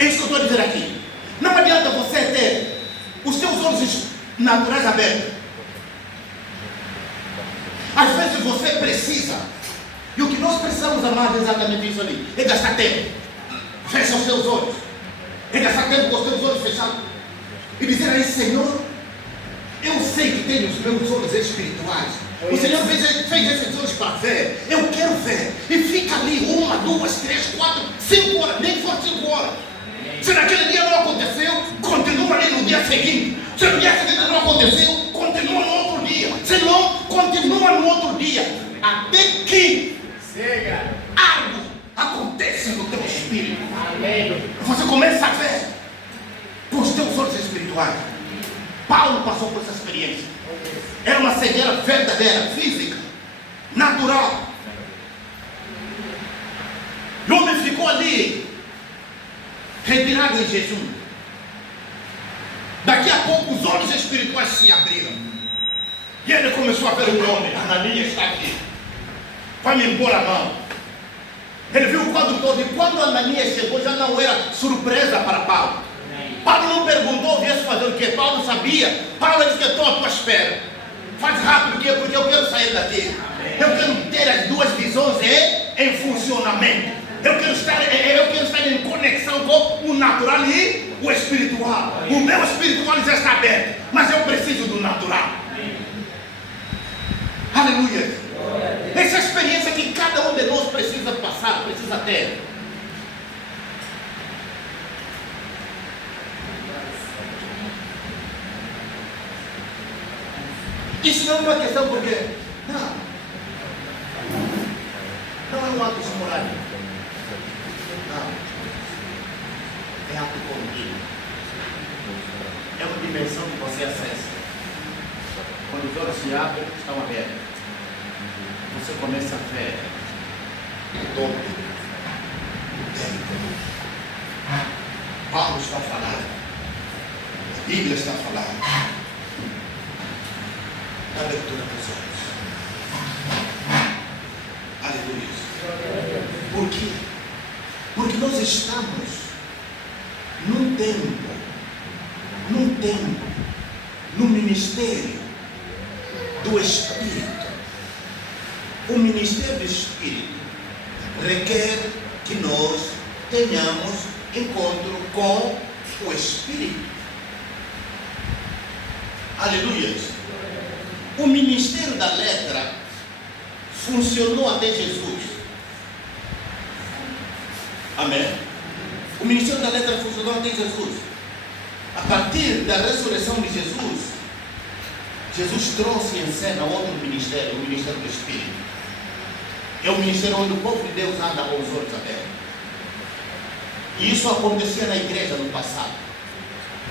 É isso que eu estou a dizer aqui. Não adianta você ter os seus olhos naturais abertos. Às vezes você precisa, e o que nós precisamos, amar é exatamente isso ali, é gastar tempo. Fecha os seus olhos. É gastar tempo com os seus olhos fechados. E dizer a esse Senhor: eu sei que tenho os meus olhos espirituais. O Senhor fez esses olhos para ver. Eu quero ver. E fica ali 1, 2, 3, 4, 5 horas. Nem que for 5 horas. Se naquele dia não aconteceu, continua ali no dia seguinte. Se no dia seguinte não aconteceu, continua no outro dia. Se não, continua no outro dia. Até que algo aconteça no teu espírito. Amém. Você começa a ver com os teus olhos espirituais. Paulo passou por essa experiência. Era uma cegueira verdadeira, física, natural. E o homem ficou ali, retirado em jejum. Daqui a pouco os olhos espirituais se abriram. E ele começou a ver o nome. Ananias está aqui. Vai me impor a mão. Ele viu o quadro todo. E quando Ananias chegou, já não era surpresa para Paulo. Paulo não perguntou, viesse fazer o quê? Paulo sabia. Paulo disse que estou à tua espera. Faz rápido, porque eu quero sair daqui. Eu quero ter as duas visões em funcionamento. Eu quero estar em conexão com o natural e o espiritual. O meu espiritual já está aberto, mas eu preciso do natural. Aleluia. Essa é a experiência que cada um de nós precisa passar, precisa ter. Isso não é uma questão porque não é um ato esporádico. Não. É ato contínuo. É uma dimensão que você acessa. Quando os olhos se abrem, estão abertos. Você começa a ver o todo, o tempo. Paulo está falando. A Bíblia está falando. A abertura dos olhos. Aleluia. Por quê? Porque nós estamos num tempo, no ministério do Espírito. O ministério do Espírito requer que nós tenhamos encontro com o Espírito. Aleluia. O ministério da letra funcionou até Jesus. Amém? O ministério da letra funcionou até Jesus. A partir da ressurreição de Jesus, Jesus trouxe em cena outro ministério, o ministério do Espírito. É o ministério onde o povo de Deus anda com os olhos abertos. E isso acontecia na igreja no passado.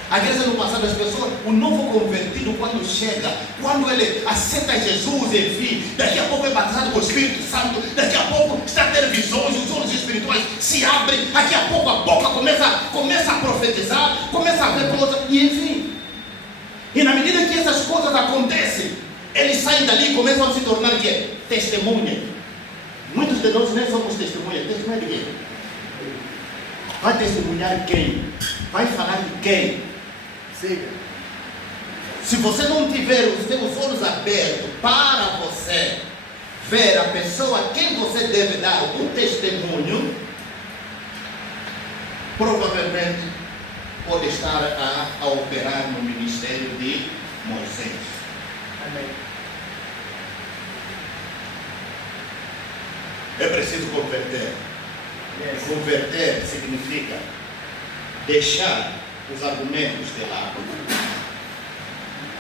A igreja no passado, as pessoas, o novo convertido, quando chega, quando ele aceita Jesus, enfim, daqui a pouco é batizado com o Espírito Santo, daqui a pouco está a ter visões, os olhos espirituais se abrem, daqui a pouco a boca começa a profetizar, começa a ver coisas, e enfim. E na medida que essas coisas acontecem, eles saem dali e começam a se tornar o quê? Testemunha. Muitos de nós nem somos testemunhas. Testemunha de quem? Vai testemunhar quem? Vai falar de quem? Siga. Se você não tiver os seus olhos abertos para você ver a pessoa a quem você deve dar um testemunho, provavelmente pode estar a operar no ministério de Moisés. Amém. É preciso converter. Yes. Converter significa deixar os argumentos de lado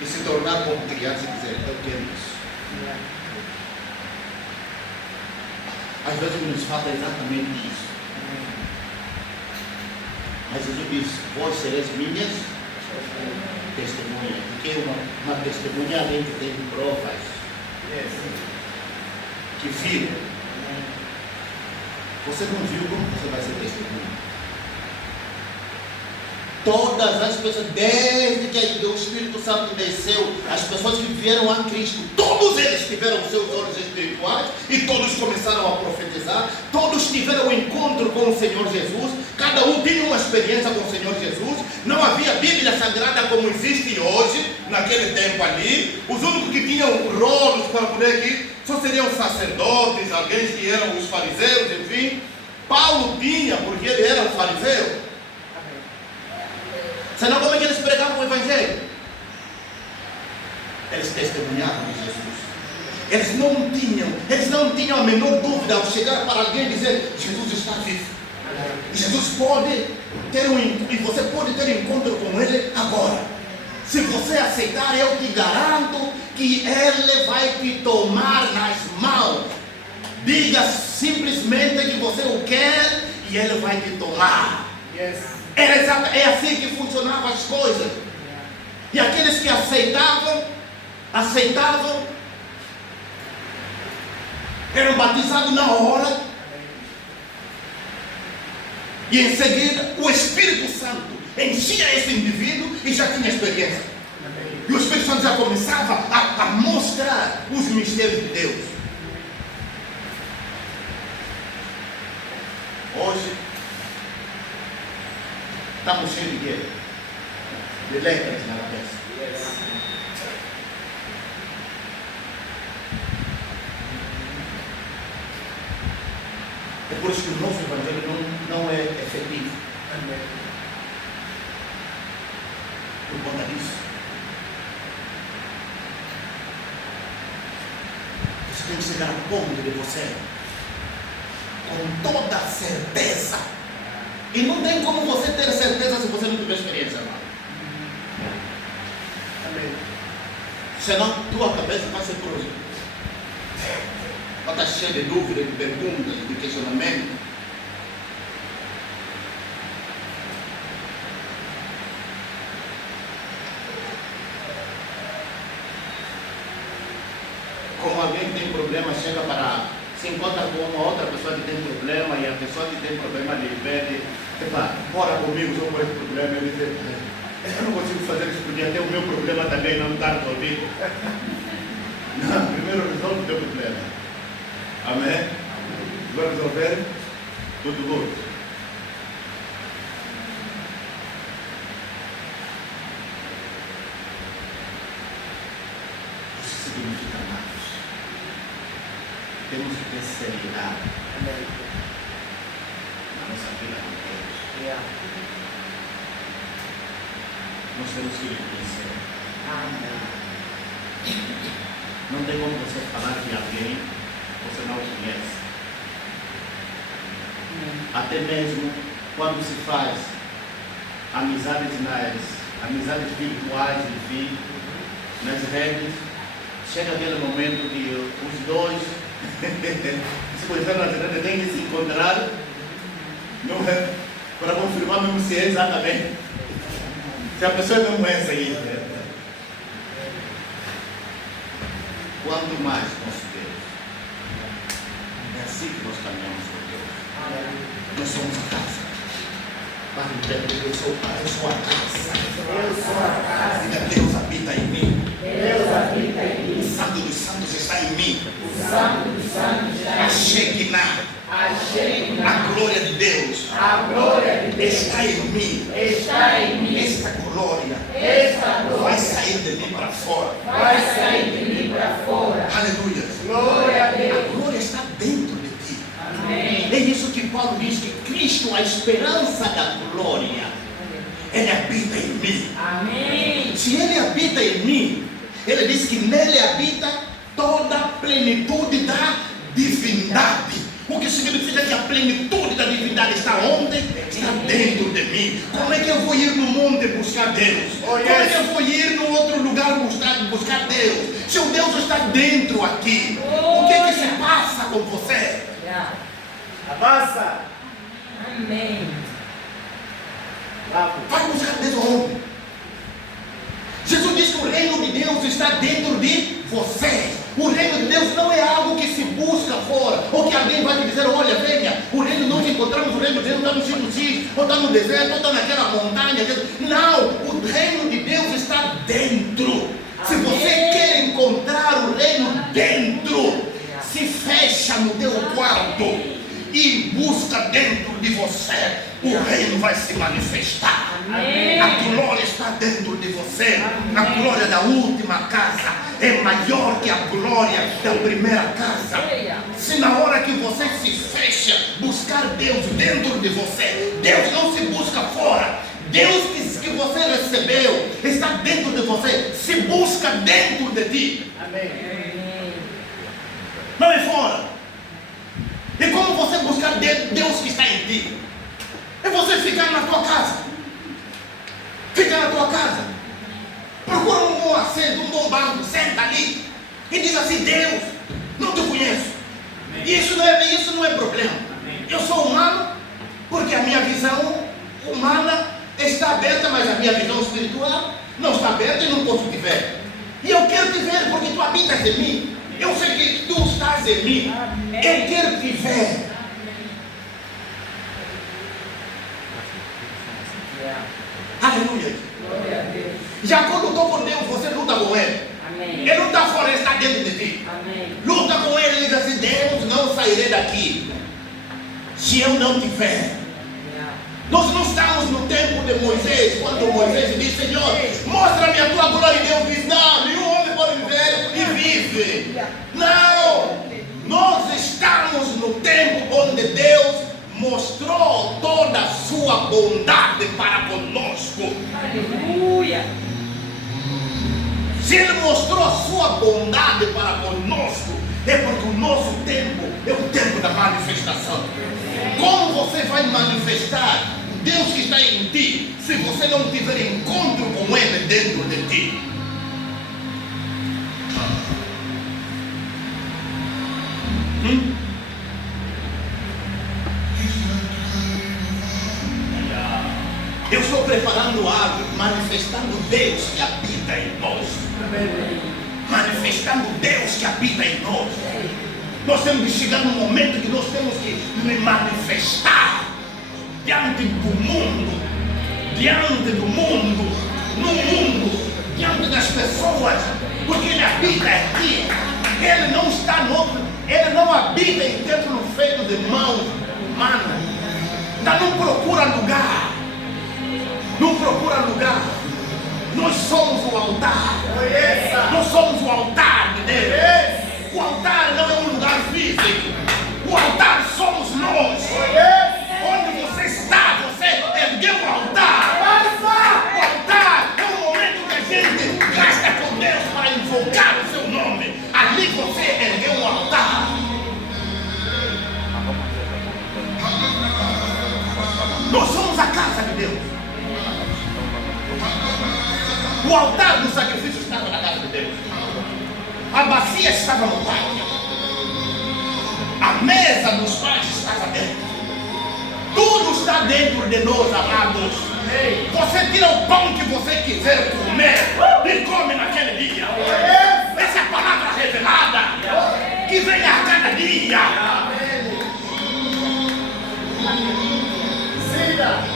e se tornar como criança e dizer: eu quero isso. Yeah. Às vezes nos falta exatamente isso. Mas Jesus diz: vós sereis minhas testemunhas. Porque uma testemunha além que tem provas. Yes. Que viu. Você não viu, como você vai ser testemunha? Todas as pessoas, desde que o Espírito Santo desceu, as pessoas que vieram a Cristo, todos eles tiveram seus olhos espirituais e todos começaram a profetizar, todos tiveram um encontro com o Senhor Jesus, cada um tinha uma experiência com o Senhor Jesus. Não havia Bíblia Sagrada como existe hoje, naquele tempo ali. Os únicos que tinham rolos para poder aqui só seriam sacerdotes, alguém que eram os fariseus, enfim. Paulo tinha, porque ele era um fariseu. Senão, como é que eles pregavam o Evangelho? Eles testemunhavam de Jesus. Eles não tinham a menor dúvida ao chegar para alguém e dizer: Jesus está vivo. Jesus pode ter e você pode ter encontro com Ele agora. Se você aceitar, eu te garanto que Ele vai te tomar nas mãos. Diga simplesmente que você o quer e Ele vai te tomar. Yes. É assim que funcionavam as coisas. E aqueles que aceitavam, eram batizados na hora. E em seguida, o Espírito Santo enchia esse indivíduo e já tinha experiência. E o Espírito Santo já começava a mostrar os mistérios de Deus. Hoje, estamos cheios de guerra, de letras na cabeça. É por isso que o nosso Evangelho não é efetivo. Por conta disso. Isso tem que chegar ao ponto de você, com toda certeza. E não tem como você ter certeza se você não tiver experiência, irmão. Senão tua cabeça vai ser por hoje. Vai estar cheia de dúvidas, de perguntas, de questionamento. Como alguém tem problema, chega para... se encontra com uma outra pessoa que tem problema, e a pessoa que tem problema lhe pede: epa, bora comigo, só por esse problema. Ele diz: eu não consigo fazer isso porque até o meu problema também não está resolvido. Não, primeiro resolve o teu problema. Amém? Vai resolver? Tudo bom. Isso significa mais. Temos que ter seriedade na nossa vida com Deus. Nós temos que reconhecer. Não tem como você falar de alguém que você não conhece. Até mesmo quando se faz amizades virtuais, enfim, nas redes, chega aquele momento que os dois se conheceram na internet, tem que se encontrar, não é? Para confirmar mesmo se é exatamente, se a pessoa não é essa aí. Quanto mais nosso Deus, é assim que nós caminhamos com Deus. Nós somos a casa. Eu sou a casa. Diga: Deus habita em mim. O Santo dos Santos está em mim. A Shekinah, a glória de Deus, está em mim. Esta glória vai sair de mim para fora. Aleluia. Glória a Deus. A glória está dentro de ti. Amém. É isso que Paulo diz, que Cristo, a esperança da glória, Ele habita em mim. Amém. Se Ele habita em mim, Ele diz que nele habita toda a plenitude da divindade. O que significa que a plenitude da divindade está onde? Está dentro de mim. Como é que eu vou ir no monte buscar Deus? Como é que eu vou ir no outro lugar buscar Deus? Se o Deus está dentro aqui, o que é que se passa com você? Avança. Amém. Vai buscar Deus onde? Jesus diz que o reino de Deus está dentro de você. O reino de Deus não é algo que se busca fora, ou que alguém vai te dizer: olha, venha, o reino nós encontramos, o reino de Deus está no Chico X, ou está no deserto, ou está naquela montanha. Não, o reino de Deus está dentro. Se você quer encontrar o reino dentro, se fecha no teu quarto e busca dentro de você. O reino vai se manifestar. Amém. A glória está dentro de você. A glória da última casa é maior que a glória da primeira casa. Se na hora que você se fecha buscar Deus dentro de você, Deus não se busca fora. Deus que você recebeu está dentro de você, se busca dentro de ti. Amém. Não é fora. E como você buscar Deus que está em ti? É você ficar na tua casa. Fica na tua casa. Procura um bom assento, um bom banco, senta ali e diz assim: Deus, não te conheço. E isso não é problema. Eu sou humano, porque a minha visão humana está aberta, mas a minha visão espiritual não está aberta e não posso te ver. E eu quero te ver porque tu habitas em mim. Eu sei que tu estás em mim. Eu quero te ver. Aleluia. Glória a Deus. Jacó lutou com Deus, você luta com ele. Amém. Ele não está fora, ele está dentro de ti. Amém. Luta com ele e diz assim: Deus, não sairei daqui se eu não te ver. Nós não estamos no tempo de Moisés, quando Moisés diz: Senhor, mostra-me a tua glória. E Deus diz: não, nenhum homem pode viver e vive. Não, nós estamos no tempo onde Deus mostrou toda a sua bondade para conosco. Aleluia. Se Ele mostrou a sua bondade para conosco, é porque o nosso tempo é o tempo da manifestação. Como você vai manifestar o Deus que está em ti, se você não tiver encontro com Ele dentro de ti? Eu estou preparando algo, manifestando Deus que habita em nós. Manifestando Deus que habita em nós. Nós temos que chegar num momento que nós temos que nos manifestar diante do mundo, no mundo, diante das pessoas, porque Ele habita aqui. Ele não está no outro, Ele não habita em templo feito de mãos humanas. Não procura lugar. Não procura lugar. Nós somos o altar. Nós somos o altar de Deus. O altar não é um lugar físico. O altar somos nós. Onde você está, você ergueu o altar. O altar é o momento que a gente gasta com Deus para invocar o seu nome. Ali você ergueu um altar. Nós somos a casa de Deus. O altar do sacrifício estava na casa de Deus. A bacia estava no pátio. A mesa dos pais estava dentro. Tudo está dentro de nós, amados. Você tira o pão que você quiser comer e come naquele dia. Essa é a palavra revelada que vem a cada dia.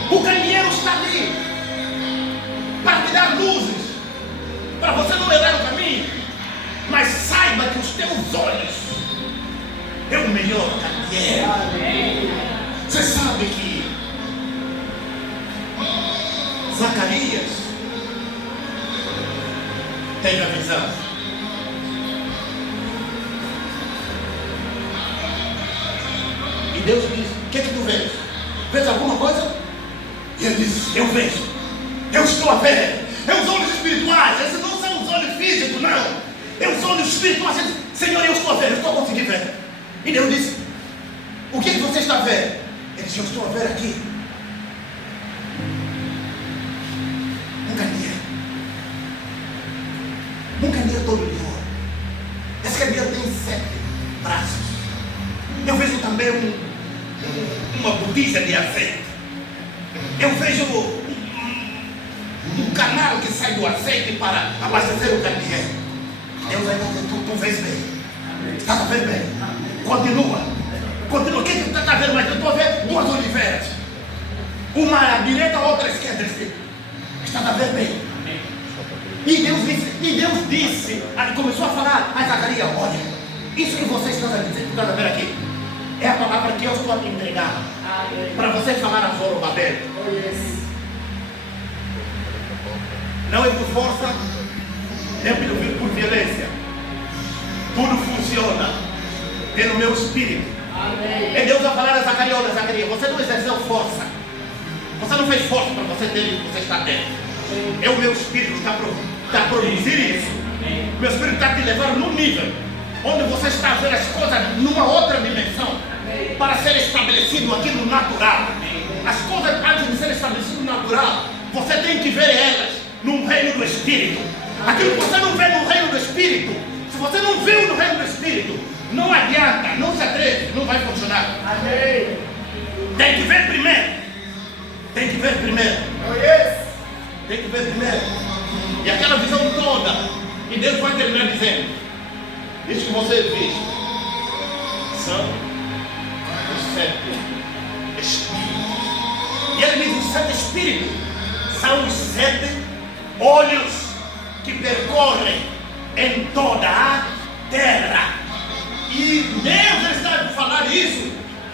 O candeeiro está ali para te dar luzes, para você não errar o caminho. Mas saiba que os teus olhos é o melhor candeeiro. Você sabe que Zacarias teve a visão. E Deus diz: o que é que tu vês? Vês alguma coisa? E ele diz: eu vejo. Eu estou a ver. É os olhos espirituais. Esses não são os olhos físicos, não. É os olhos espirituais. Senhor, eu estou a ver. Eu estou a conseguir ver. E Deus disse: o que é que você está a ver? Ele disse: eu estou a ver aqui um candeeiro. Um candeeiro todo de ouro. Esse candeeiro tem 7 braços. Eu vejo também uma botija de azeite. Eu vejo um canal que sai do azeite para abastecer o candeeiro. Deus vai dizer: tu vês bem. Está a ver bem. Continua. O que tu está vendo? Mas eu estou a ver 2 oliveiras. Uma à direita, outra à esquerda. Está a ver bem. E Deus disse, começou a falar a Zacarias: olha, isso que você está a ver aqui é a palavra que eu estou a te entregar para você falar a Zorobabel. Não é por força, nem por violência. Tudo funciona pelo meu espírito. É Deus a falar a Zacarias: olha, Zacarias, você não exerceu força. Você não fez força para você ter o que você está tendo. É o meu espírito que está a produzir isso. Meu espírito está te levando num nível onde você está a ver as coisas numa outra dimensão, para ser estabelecido aqui no natural. As coisas, antes de ser estabelecido no natural, você tem que ver elas no reino do Espírito. Aquilo que você não vê no reino do Espírito, se você não viu no reino do Espírito, não adianta, não se atreve, não vai funcionar. Tem que ver primeiro. Tem que ver primeiro. continua dizendo: isso que você viu são os 7 espíritos. E ele diz: os 7 espíritos são os 7 olhos que percorrem em toda a terra. E Deus está a falar isso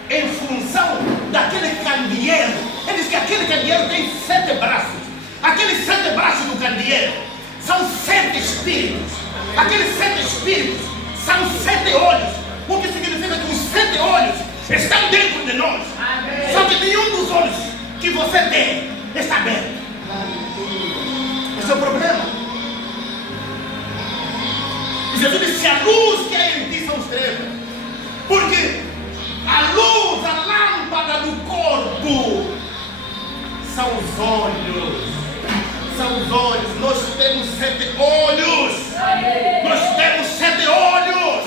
em função daquele candeeiro. Ele diz que aquele candeeiro tem 7 braços. Aqueles 7 braços do candeeiro são 7 espíritos. Aqueles 7 espíritos são 7 olhos. O que significa que os 7 olhos estão dentro de nós. Amém. Só que nenhum dos olhos que você tem está aberto. Esse é o problema. E Jesus disse: a luz que é em ti são as trevas. Porque a luz, a lâmpada do corpo são os olhos. São os olhos. Nós temos 7 olhos. Nós temos 7 olhos.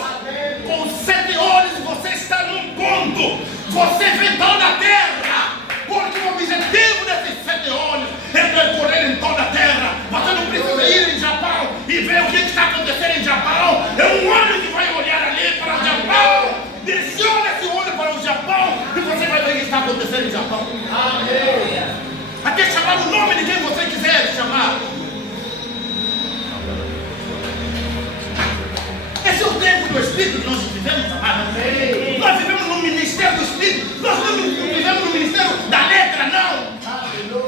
Com 7 olhos você está num ponto. Você vê toda a terra. Porque o objetivo desses 7 olhos é percorrer em toda a terra. Você não precisa ir em Japão e ver o que está acontecendo em Japão. É um olho que vai olhar ali para o Japão. Direciona esse olho para o Japão e você vai ver o que está acontecendo em Japão. Amém. Até chamar o nome de quem você quiser chamar. Esse é o tempo do Espírito que nós vivemos, amado. Nós vivemos no ministério do Espírito. Nós não vivemos no ministério da letra, não.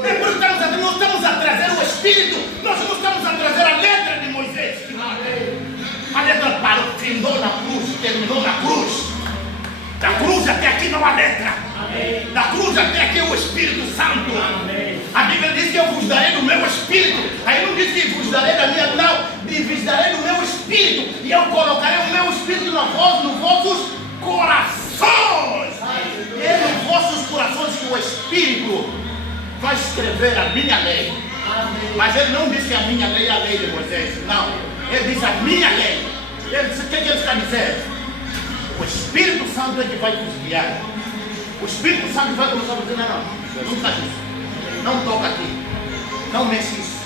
É por isso que nós estamos a trazer o Espírito. Nós não estamos a trazer a letra de Moisés. A letra parou, findou na cruz, terminou na cruz. Da cruz até aqui não há letra. Da cruz até aqui é o Espírito Santo. A Bíblia diz que eu vos darei do meu Espírito. Aí não diz que vos darei da minha, não. Vos darei do meu Espírito. E eu colocarei o meu Espírito nos vossos corações. É nos vossos corações que o Espírito vai escrever a minha lei. Mas ele não diz que a minha lei é a lei de Moisés. Não. Ele diz a minha lei. Ele diz, o que ele está dizendo? O Espírito Santo é que vai nos guiar. O Espírito Santo vai começar a dizer: não faz isso. Não toca aqui. Não mexe isso.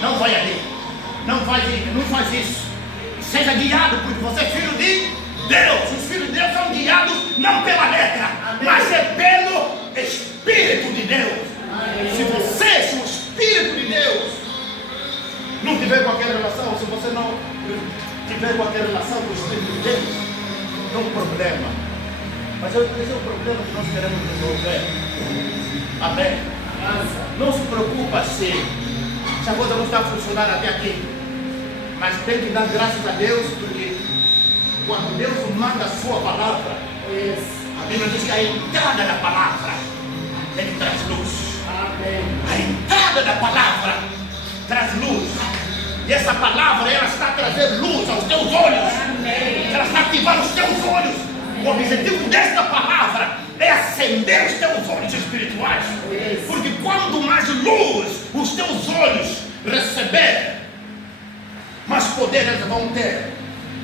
Não vai ali. Não faz isso. Seja guiado, porque você é filho de Deus. Os filhos de Deus são guiados não pela letra, mas é pelo Espírito de Deus. Se o Espírito de Deus não tiver qualquer relação, se você não tiver qualquer relação com o Espírito de Deus, não é um problema. Mas esse é o problema que nós queremos resolver. Amém? Não se preocupa se a coisa não está funcionando até aqui. Mas tem que dar graças a Deus, porque quando Deus manda a sua palavra, a Bíblia diz que a entrada da palavra é que traz luz. A entrada da palavra traz luz. E essa palavra, ela está a trazer luz aos teus olhos. Ela está a ativar os teus olhos. O objetivo desta palavra é acender os teus olhos espirituais. Porque quanto mais luz os teus olhos receberem, mais poder eles vão ter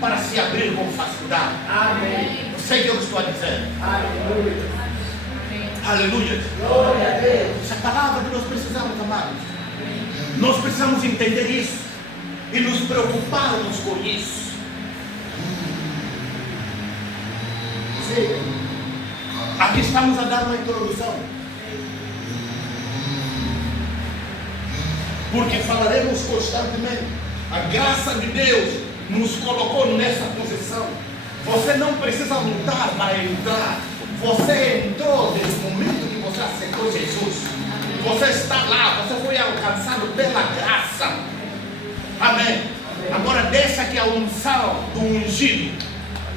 para se abrir com facilidade. Amém. Eu sei que eu estou a dizer. Aleluia. Aleluia. Glória a Deus. Essa palavra que nós precisamos, amados. Nós precisamos entender isso e nos preocuparmos com isso. Aqui estamos a dar uma introdução, porque falaremos constantemente. A graça de Deus nos colocou nessa posição. Você não precisa lutar para entrar. Você entrou desde o momento que você aceitou Jesus. Você está lá, você foi alcançado pela graça. Amém. Agora deixa que a unção do ungido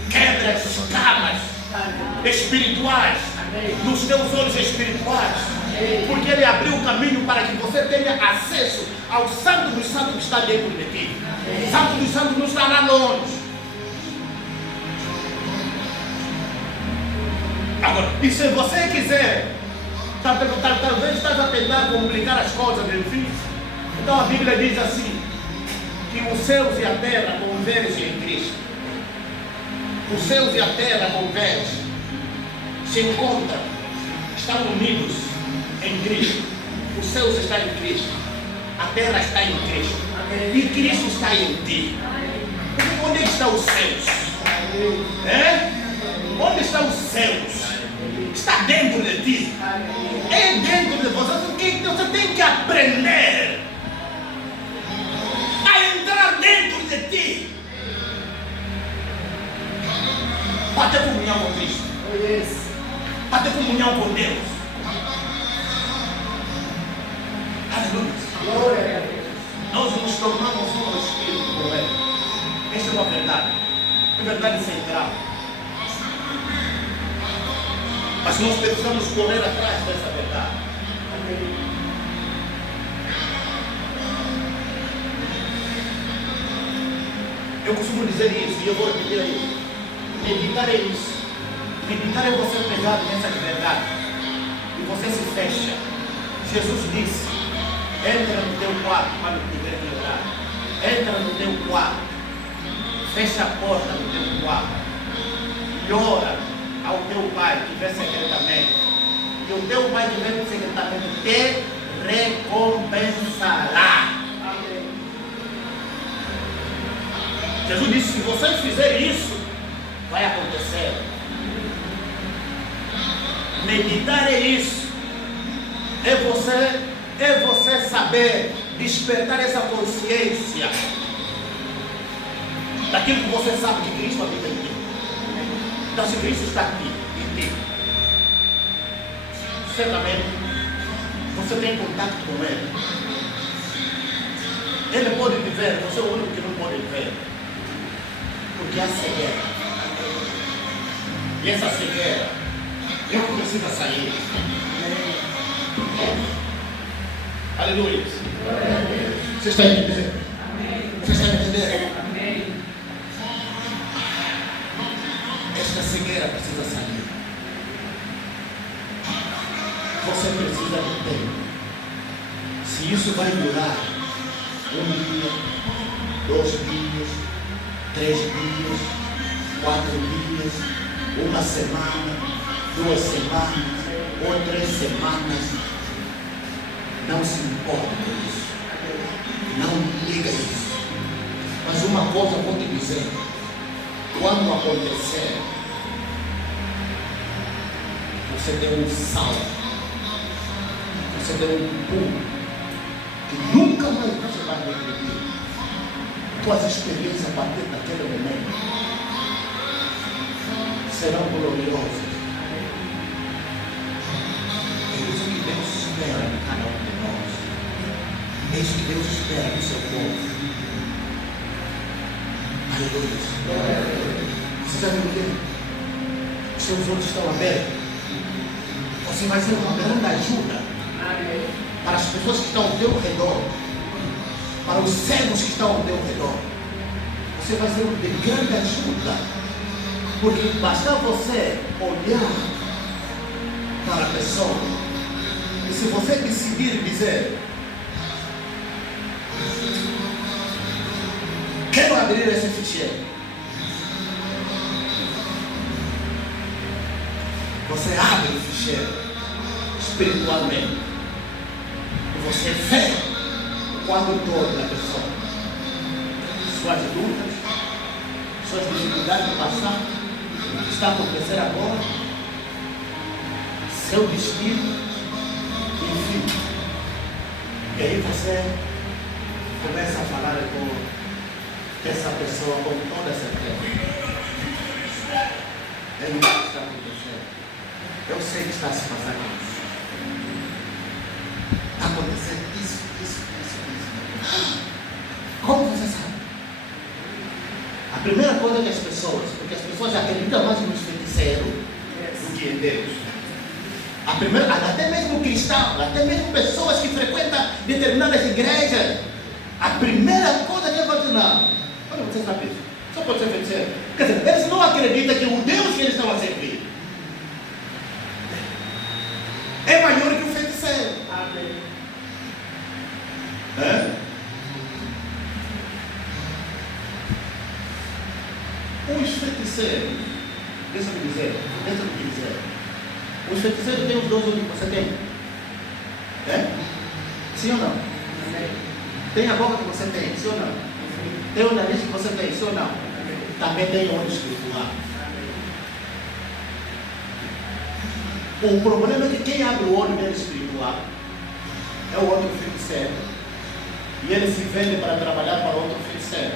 quebre as escamas espirituais nos teus olhos espirituais, porque ele abriu o caminho para que você tenha acesso ao Santo dos Santos que está dentro de ti. O Santo dos Santos não está lá longe. Agora, e se você quiser, talvez estás a tentar complicar as coisas, meu filho. Então a Bíblia diz assim, que os céus e a terra convergem em Cristo. Os céus e a terra convergem, se encontram, estão unidos em Cristo. Os céus estão em Cristo, a terra está em Cristo, e Cristo está em ti. O onde estão os céus? É? Onde estão os céus? Está dentro de ti. É dentro de você. Você tem que aprender a entrar dentro de ti para ter comunhão com Cristo, para ter comunhão com Deus. Aleluia. Nós nos tornamos um espírito com Ele. Esta é uma verdade. É verdade central. Mas nós precisamos correr atrás dessa verdade. Eu costumo dizer isso e eu vou repetir isso. Meditar é isso. Meditar é você pegar nessa verdade e você se fecha. Jesus disse: entra no teu quarto quando tiver que orar. Entra no teu quarto. Fecha a porta do teu quarto. E ora ao teu Pai que vê secretamente. E o teu Pai que vê secretamente te recompensará. Jesus disse: se vocês fizerem isso, vai acontecer. Meditar é isso. É você saber despertar essa consciência daquilo que você sabe que Cristo habita em ti. Então, se Cristo está aqui em ti, certamente você tem contato com Ele. Ele pode te ver, você é o único que não pode ver, porque há cegueira. E essa cegueira não precisa sair. Aleluia. Você está entendendo? Você está entendendo? Esta cegueira precisa sair. Você precisa entender. Se isso vai durar 1 dia, 2 dias, 3 dias, 4 dias, 1 semana, 2 semanas ou 3 semanas, não se importa com isso. Não liga isso. Mas uma coisa eu vou te dizer: quando acontecer, você deu um salto, você deu um pulo, que nunca mais você vai repetir. Tuas experiências a partir daquele momento serão gloriosas. É isso que Deus espera de cada um de nós. É isso que Deus espera do seu povo. Aleluia. Você já viu que os seus olhos estão abertos? Você vai ser uma grande ajuda para as pessoas que estão ao teu redor, para os cegos que estão ao teu redor. Você vai ser de grande ajuda, porque basta você olhar para a pessoa, e se você decidir dizer: quero abrir esse ficheiro, você abre o ficheiro espiritualmente e você vê o quadro todo da pessoa, suas lutas, suas dificuldades do passado, o que está acontecendo agora, seu destino, enfim. E aí você começa a falar com essa pessoa com toda certeza. É isso que está acontecendo. Eu sei que está se passando isso. Está acontecendo isso. Como você sabe? A primeira coisa é que as pessoas, porque as pessoas acreditam mais nos feiticeiros do que em Deus. Até mesmo cristãos, até mesmo pessoas que frequentam determinadas igrejas, a primeira coisa que eles vão dizer: não, olha, você sabe isso, só pode ser feiticeiro. Quer dizer, eles não acreditam que o Deus que eles estão a servir é maior que o feiticeiro. Amém. Os feiticeiros, deixa-me dizer, os feiticeiros têm os 2 olhos que você tem. É? Sim ou não? Tem a boca que você tem, sim ou não? Tem o nariz que você tem, sim ou não? também tem olho espiritual. O problema é que quem abre o olho dele espiritual é o outro feiticeiro. E ele se vende para trabalhar para o outro feiticeiro.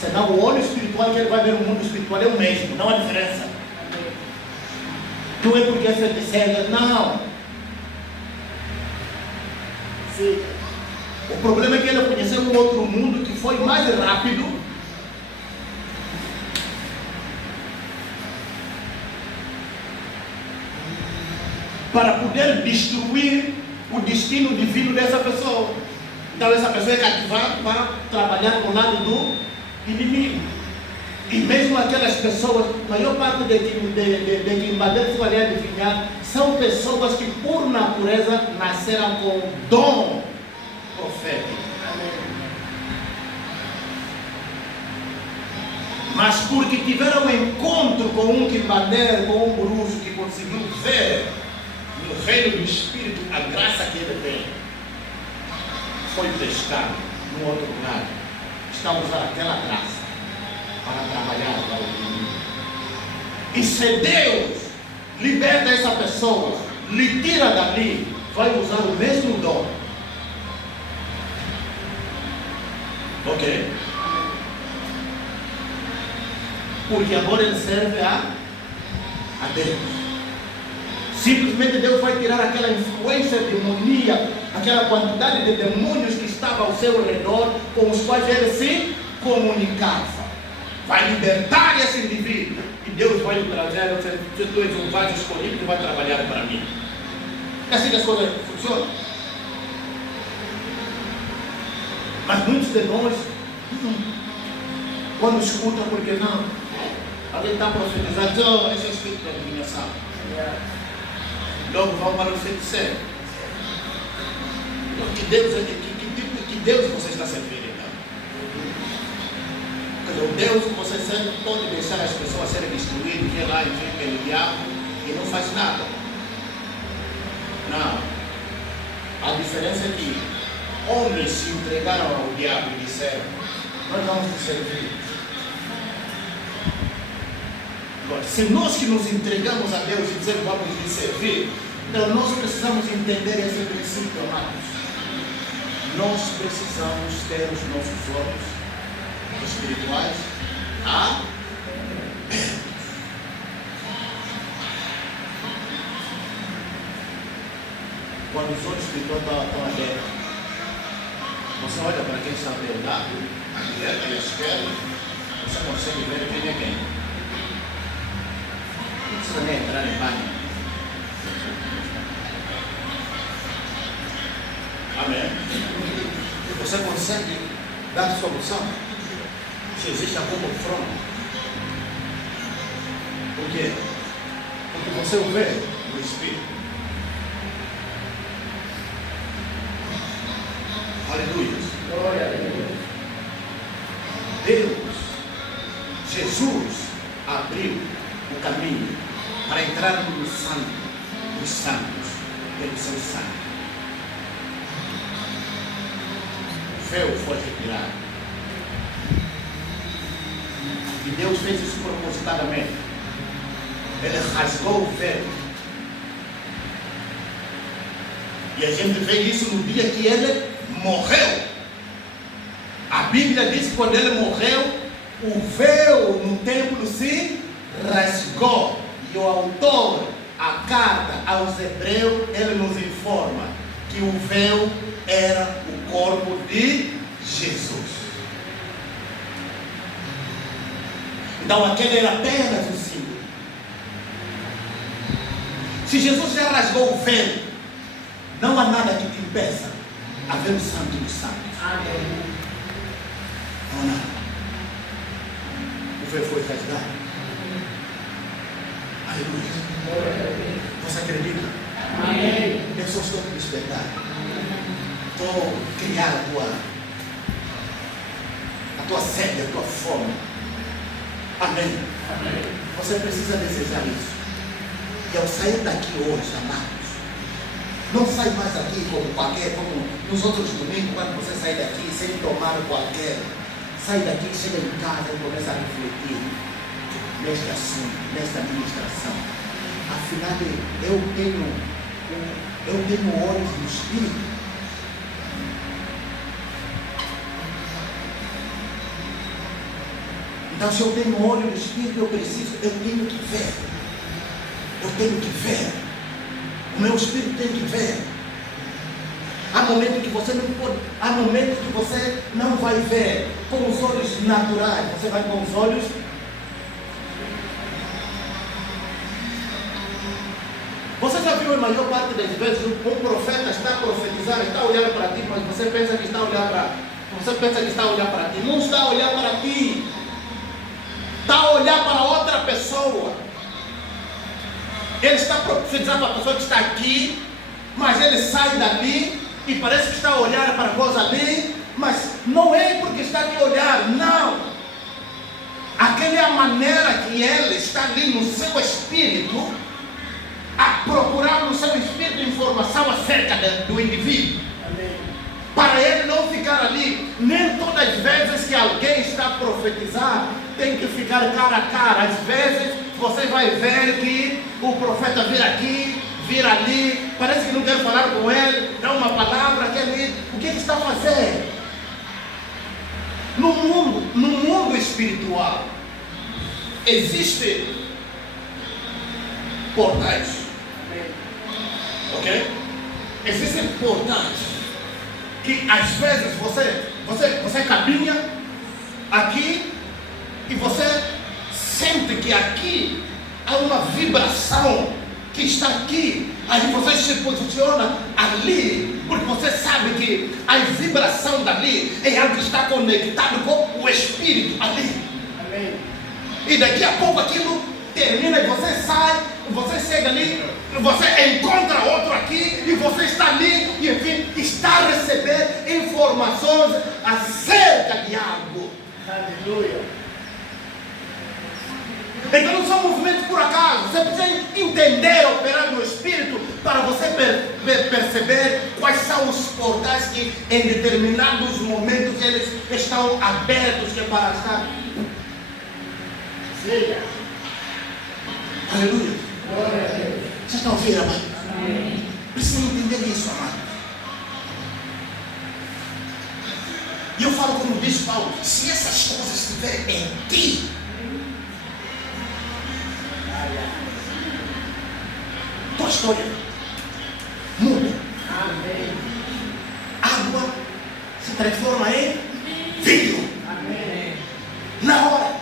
Senão o olho espiritual que ele vai ver no mundo espiritual é o mesmo, não há diferença. Tu é porque é feiticeiro, não. Sim. O problema é que ele conheceu um outro mundo que foi mais rápido. Para poder destruir o destino divino dessa pessoa. Então essa pessoa é cativada para trabalhar com o lado do inimigo. E mesmo aquelas pessoas, a maior parte de que invadiram se vai adivinhar, são pessoas que por natureza nasceram com dom profético. Mas porque tiveram um encontro com um quimbadeiro, com um bruxo que conseguiu ver no reino do Espírito a graça que ele tem, foi pescado no outro lugar. Está a usar aquela graça para trabalhar para o inimigo. E se Deus liberta essa pessoa, lhe tira dali, vai usar o mesmo dom. Ok? Porque agora ele serve a Deus. Simplesmente Deus vai tirar aquela influência demoníaca, aquela quantidade de demônios que estava ao seu redor, com os quais ele se comunicava. Vai libertar esse indivíduo. E Deus vai lhe trazer, tu és um vaso escolhido que vai trabalhar para mim. É assim que as coisas funcionam. Mas muitos de nós, quando escutam, porque não, alguém está profetizando, esse é espírito da adivinhação. Logo vão para o feiticeiro. Que Deus você está servindo então? O Deus que você serve pode deixar as pessoas serem destruídas, que lá enfim pelo diabo e não faz nada. Não. A diferença é que homens se entregaram ao diabo e disseram: nós vamos te servir. Se nós que nos entregamos a Deus e dizemos vamos lhe servir, então nós precisamos entender esse princípio, amados. Nós precisamos ter os nossos olhos espirituais abertos. Quando os olhos espirituais estão abertos, você olha para quem está ao teu lado, à direita e à esquerda, você consegue ver quem é quem. Não precisa nem entrar em pânico. Amém? Você consegue dar solução se existe algum confronto. Por quê? Porque você o vê no Espírito. Aleluia. Glória a Deus. Deus, Jesus abriu o caminho para entrar no santo dos santos, pelo seu sangue. O véu foi retirado. E Deus fez isso propositadamente. Ele rasgou o véu. E a gente vê isso no dia que ele morreu. A Bíblia diz que quando ele morreu, o véu no templo se rasgou. E o autor, a carta aos Hebreus, ele nos informa que o véu era o corpo de Jesus. Então aquele era apenas um símbolo. Se Jesus já rasgou o véu, não há nada que te impeça a ver o santo dos santos. Amém. Não há nada. O véu foi rasgado. Aleluia. Você acredita? Amém. Eu só estou te despertar. Estou criar a tua sede, a tua fome. Amém. Amém. Você precisa desejar isso. E ao sair daqui hoje, amados, não sai mais daqui como nos outros domingos, quando você sai daqui sem tomar qualquer sai daqui, chega em casa e começa a refletir neste assunto, nesta administração. Afinal, eu tenho olhos do Espírito. Então, se eu tenho olho do Espírito, eu tenho que ver. Eu tenho que ver. O meu Espírito tem que ver. Há momentos que você não pode, há momentos que você não vai ver com os olhos naturais, você vai com os olhos. Você já viu a maior parte das vezes um profeta está a profetizar, está a olhar para ti, mas você pensa que está a olhar para ti. Não está a olhar para ti. Está a olhar para outra pessoa. Ele está a profetizar para a pessoa que está aqui, mas ele sai dali e parece que está a olhar para a coisa ali, mas não é porque está aqui a olhar, não. Aquela é a maneira que ele está ali no seu espírito, a procurar no seu espírito informação acerca do indivíduo. Amém. Para ele não ficar ali. Nem todas as vezes que alguém está a profetizar tem que ficar cara a cara. Às vezes você vai ver que o profeta vira aqui, vira ali, parece que não quer falar com ele, dá uma palavra, quer ali. O que ele está fazendo? No mundo espiritual existem portais. Ok? Existem portais que às vezes você caminha aqui e você sente que aqui há uma vibração que está aqui. Aí você se posiciona ali, porque você sabe que a vibração dali é algo que está conectado com o espírito ali. Amém. E daqui a pouco aquilo termina e você sai, você chega ali, você encontra outro aqui e você está ali e enfim está a receber informações acerca de algo. Aleluia. Então não são movimentos por acaso. Você precisa entender, operar no espírito para você perceber quais são os portais que em determinados momentos eles estão abertos, que é para estar. Sim. Aleluia. Glória a Deus. Vocês estão ouvindo, amado? Amém. Precisa entender isso, amado. E eu falo como diz Paulo: se essas coisas estiverem em ti, tua história muda. Amém. Água se transforma em vinho. Amém. Na hora.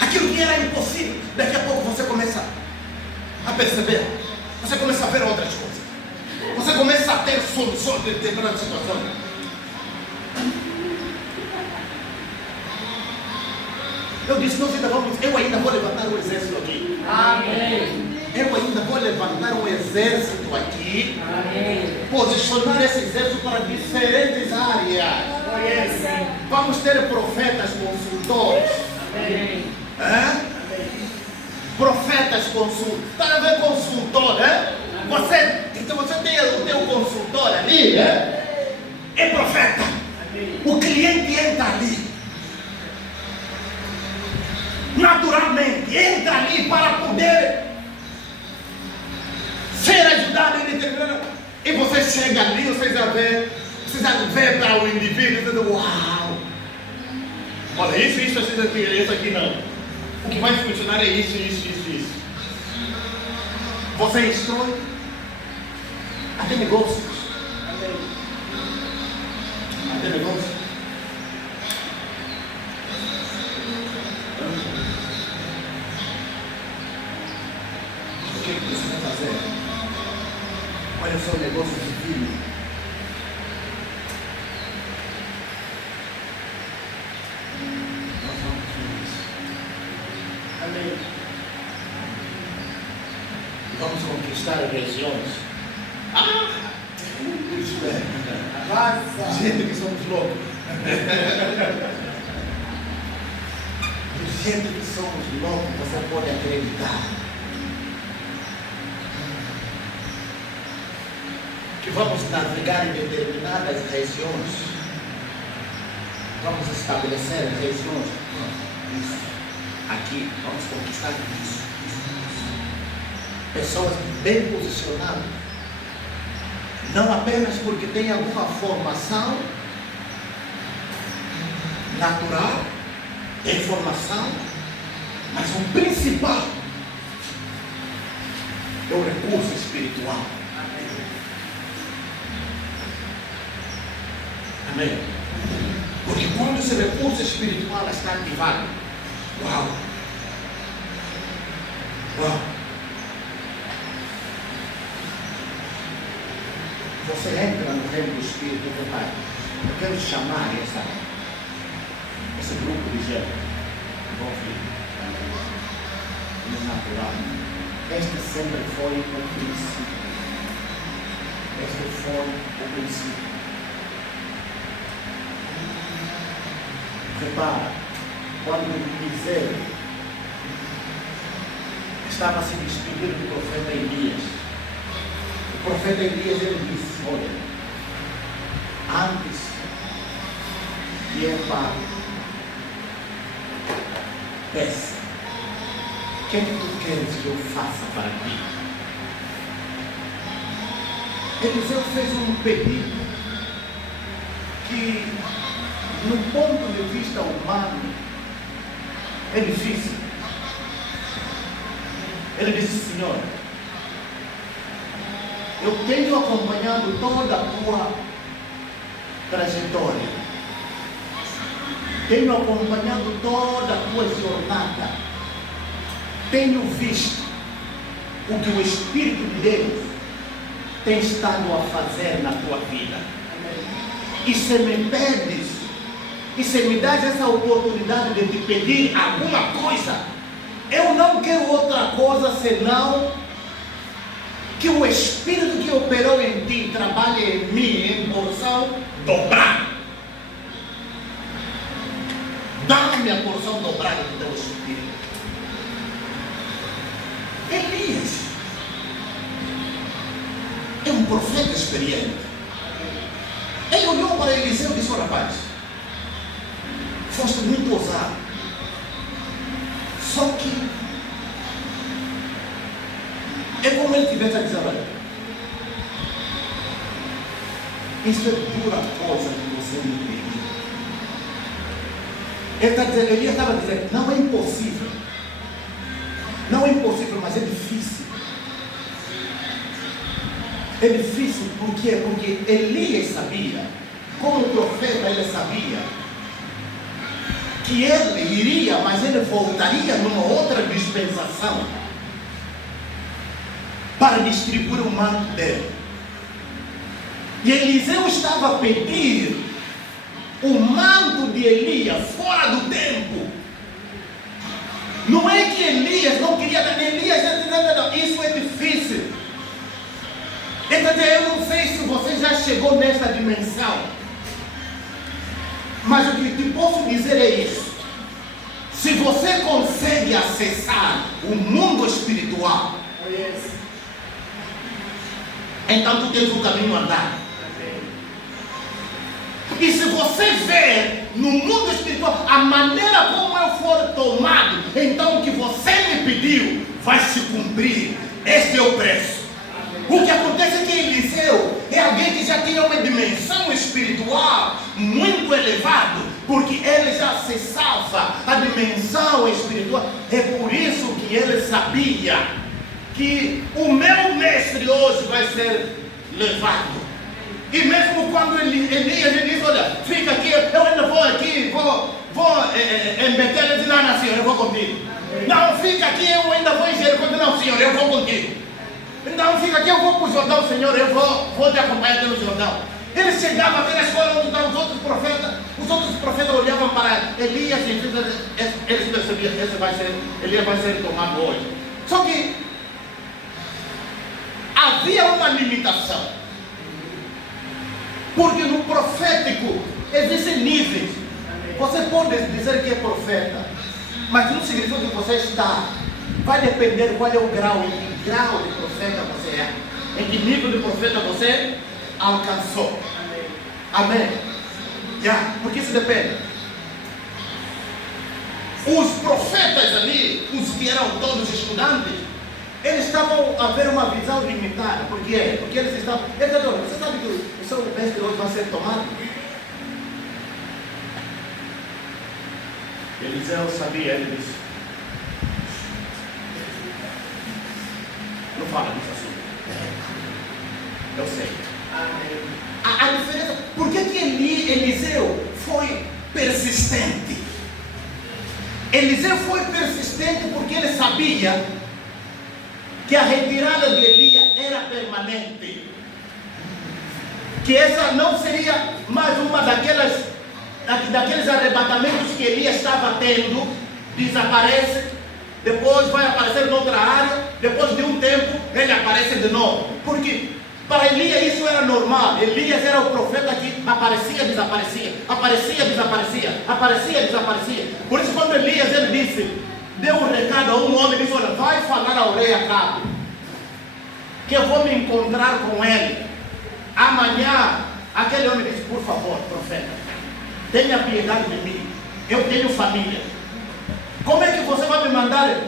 Aquilo que era impossível, daqui a pouco você começa a perceber. Você começa a ver outras coisas. Você começa a ter soluções de determinada situação. Eu disse, eu ainda vou levantar um exército aqui. Amém. Eu ainda vou levantar um exército aqui. Amém. Posicionar esse exército para diferentes áreas. Vamos ter profetas consultores. Amém. Profetas consultores. Está a ver consultor, Você tem o teu consultor ali, é profeta. Amém. O cliente entra ali. Naturalmente, entra ali para poder ser ajudado em determinado. E você chega ali, você já vê para o indivíduo, você diz, uau! Olha, isso aqui não. O que vai funcionar é isso. Você instrui até negócios. Até negócios. O que você vai fazer? Olha só o negócio divino. Nós vamos ver isso. Amém. Vamos conquistar regiões. Isso é. Gente que somos loucos. Do jeito que somos loucos, você pode acreditar. que vamos navegar em determinadas regiões. Vamos estabelecer regiões. Isso. Aqui, vamos conquistar isso. Pessoas bem posicionadas. Não apenas porque tem alguma formação natural, informação, mas o principal é o recurso espiritual. Amém? Porque quando esse recurso espiritual está ativado, uau! Uau! Você entra no reino do Espírito, meu Pai. Eu quero chamar esse grupo de gente que vão vir no natural. Este sempre foi o princípio. Este foi o princípio. Repara, quando Eliseu estava se despedindo do profeta Elias, o profeta Elias ele disse: olha, antes de eu peça, o que é que tu queres que eu faça para ti? Eliseu fez um pedido que, no ponto de vista humano, é difícil. Ele disse: Senhor, eu tenho acompanhado toda a tua trajetória, tenho acompanhado toda a tua jornada, tenho visto o que o Espírito de Deus tem estado a fazer na tua vida. E se me pedes, e se me das essa oportunidade de te pedir alguma coisa, eu não quero outra coisa senão que o Espírito que operou em ti trabalhe em mim em porção dobrada. Dá-me a porção dobrada do teu Espírito. Elias é um profeta experiente. Ele olhou para Eliseu e disse: oh, rapaz, foste muito ousado. Só que é como ele tivesse a dizer: olha, isso é dura coisa que você me pediu. Elias estava dizendo: não é impossível. Não é impossível, mas é difícil. É difícil porque Elias sabia, como profeta ele sabia, que ele iria, mas ele voltaria numa outra dispensação para distribuir o manto dele. E Eliseu estava a pedir o manto de Elias fora do tempo. Não é que Elias não queria dar. Elias não, isso é difícil. Então eu não sei se você já chegou nesta dimensão, mas o que te posso dizer é isso: se você consegue acessar o mundo espiritual, então tu tens um caminho a andar. E se você ver no mundo espiritual a maneira como eu for tomado, então o que você me pediu vai se cumprir. Este é o preço. O que acontece é que Eliseu é alguém que já tinha uma dimensão espiritual muito elevada, porque ele já acessava a dimensão espiritual. É por isso que ele sabia que o meu mestre hoje vai ser levado. E mesmo quando Elias diz: olha, fica aqui, eu ainda vou aqui, vou em Betel, ele diz: não, senhor, eu vou contigo. Não, fica aqui, eu ainda vou em Jericó. Não, senhor, eu vou contigo. Então fica aqui, eu vou para o Jordão, Senhor, eu vou te acompanhar pelo Jordão. Ele chegava até na escola onde estavam os outros profetas olhavam para Elias e eles percebiam: Elias vai ser tomado hoje. Só que havia uma limitação, porque no profético existem níveis. Você pode dizer que é profeta, mas não significa que você está. Vai depender qual é o grau, em que grau de profeta você é, em que nível de profeta você alcançou. Amém. Porque isso depende. Os profetas ali, os que eram todos estudantes, eles estavam a ver uma visão limitada. Por quê? Porque eles estavam... Você sabe que o seu mestre hoje vai ser tomado? Eliseu sabia, ele disse: não fala disso assunto. Eu sei. A diferença, por que Eliseu foi persistente? Eliseu foi persistente porque ele sabia que a retirada de Elias era permanente, que essa não seria mais uma daqueles arrebatamentos que Elias estava tendo. Desaparece, depois vai aparecer em outra área, depois de um tempo ele aparece de novo, porque para Elias isso era normal. Elias era o profeta que aparecia, desaparecia, aparecia, desaparecia, aparecia, desaparecia. Por isso quando Elias ele disse, deu um recado a um homem, disse: olha, vai falar ao rei Acabe que eu vou me encontrar com ele amanhã. Aquele homem disse: por favor, profeta, tenha piedade de mim, eu tenho família. Como é que você vai me mandar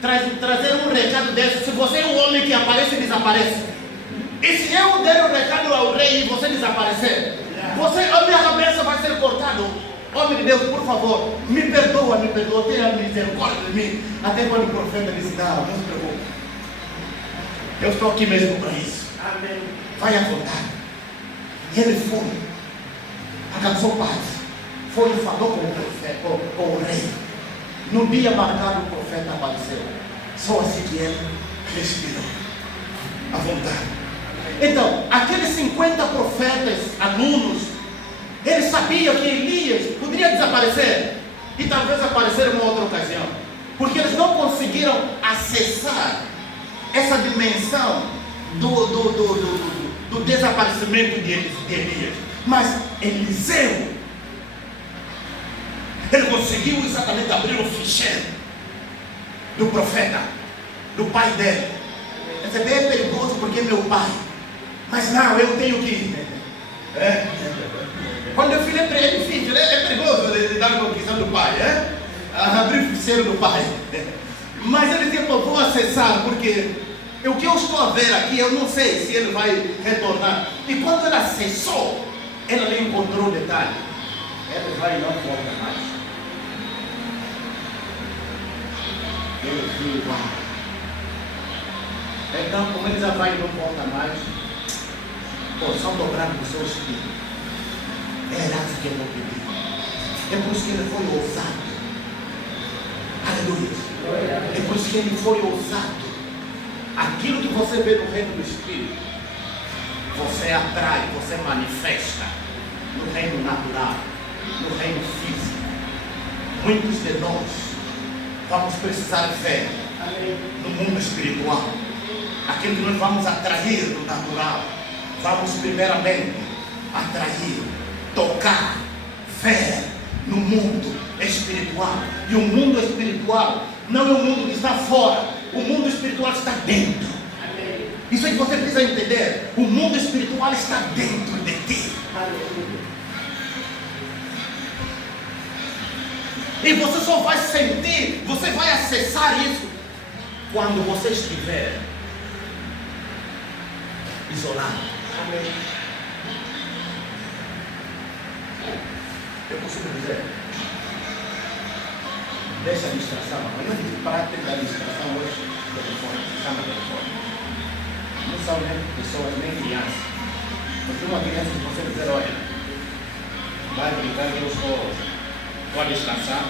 trazer um recado desse se você é um homem que aparece e desaparece? E se eu der o recado ao rei e você desaparecer, a minha cabeça vai ser cortada. Homem de Deus, por favor, me perdoa, tenha misericórdia de mim. Até quando o profeta disse: não se preocupe, eu estou aqui mesmo para isso. Amém. Vai à vontade. E ele foi, alcançou paz, foi e falou com o profeta, com o rei. No dia marcado o profeta apareceu. Só assim que ele respirou à vontade. Então, aqueles 50 profetas, alunos, eles sabiam que Elias poderia desaparecer e talvez aparecer em uma outra ocasião, porque eles não conseguiram acessar essa dimensão do desaparecimento de Elias. Mas Eliseu, ele conseguiu exatamente abrir o ficheiro do profeta, do pai dele. Esse bem é perigoso porque é meu pai, mas não, eu tenho que ir. Quando eu filho é difícil, é perigoso lidar com a questão do pai, abrir o ficheiro do pai. Mas ele tentou, vou acessar, porque o que eu estou a ver aqui, eu não sei se ele vai retornar. E quando ele acessou, ele ali encontrou o detalhe: ele vai e não volta mais. Ele viu igual. Então, como ele já vai e não volta mais, porção dobrada do seu espírito, é a herança que eu vou pedir. É por isso que ele foi ousado. Aleluia. É por isso que ele foi ousado. Aquilo que você vê no reino do espírito, você atrai, você manifesta no reino natural, no reino físico. Muitos de nós vamos precisar ver no mundo espiritual aquilo que nós vamos atrair no natural. Vamos primeiramente atrair, tocar, ver no mundo espiritual. E o mundo espiritual não é o mundo que está fora, o mundo espiritual está dentro. Isso é que você precisa entender. O mundo espiritual está dentro de ti. E você só vai sentir, você vai acessar isso quando você estiver isolado. Amém. Eu costumo dizer, deixa a distração. Amanhã de prática da distração hoje, telefone, chama telefone. Não são nem pessoas, nem crianças. Porque uma criança que você dizer: olha, vai brincar que eu estou a descansar,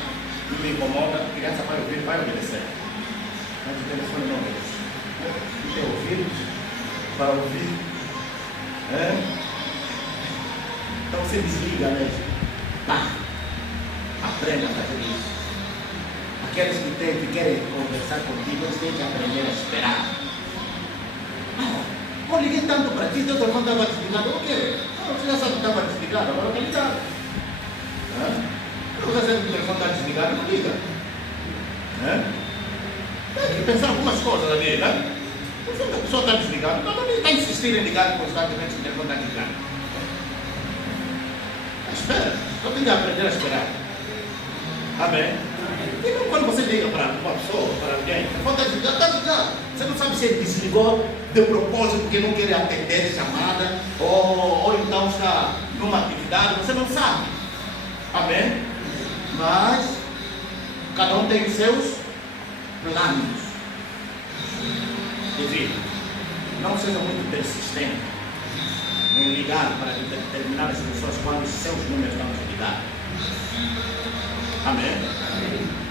não me incomoda, a criança vai ouvir, vai obedecer. Mas o telefone não obedece. E tem ouvidos para ouvir. Então você desliga mesmo. Aprenda a fazer isso. Aqueles que querem conversar contigo, eles têm que aprender a esperar. Eu liguei tanto para ti, teu telefone estava desligado. O quê? Você já sabe que estava desligado, agora está ligado. Você sabe que o telefone está desligado, não liga. Tem que pensar algumas coisas ali, né? A pessoa está desligada, então não está insistindo em ligar constantemente se o telefone está desligado. Espera, eu tenho que aprender a esperar. Amém? E não quando você liga para uma pessoa, para alguém, o telefone está desligado, está desligado. Você não sabe se ele desligou de propósito porque não quer atender a chamada, ou então está numa atividade, você não sabe. Amém? Mas cada um tem os seus planos de vida. Não seja muito persistente em ligar para determinadas pessoas quando os seus números estão desligados. Amém?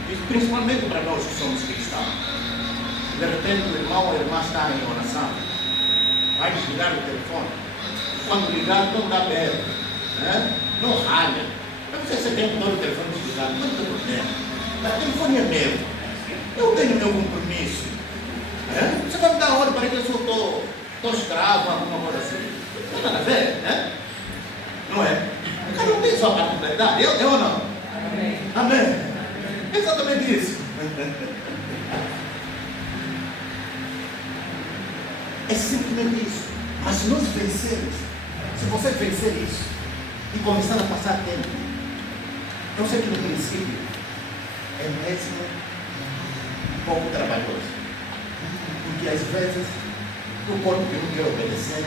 E principalmente para nós que somos cristãos. De repente o irmão ou a irmã está em oração, vai desligar o telefone. Quando ligar, não dá aberto, né? Não ralha. Mas você tem todo o telefone desligado, não tem problema. O telefone é meu. Eu tenho meu compromisso. Né? Você vai me dar hora para que eu estou escravo, alguma coisa assim. Não tem nada a ver, né? Não é? O cara não tem sua particularidade, eu ou não? Amém. Amém. Exatamente isso. É simplesmente isso. Mas se nós vencermos, se você vencer isso e começar a passar tempo, eu sei que no princípio é mesmo um pouco trabalhoso. Porque às vezes o corpo que não quer obedecer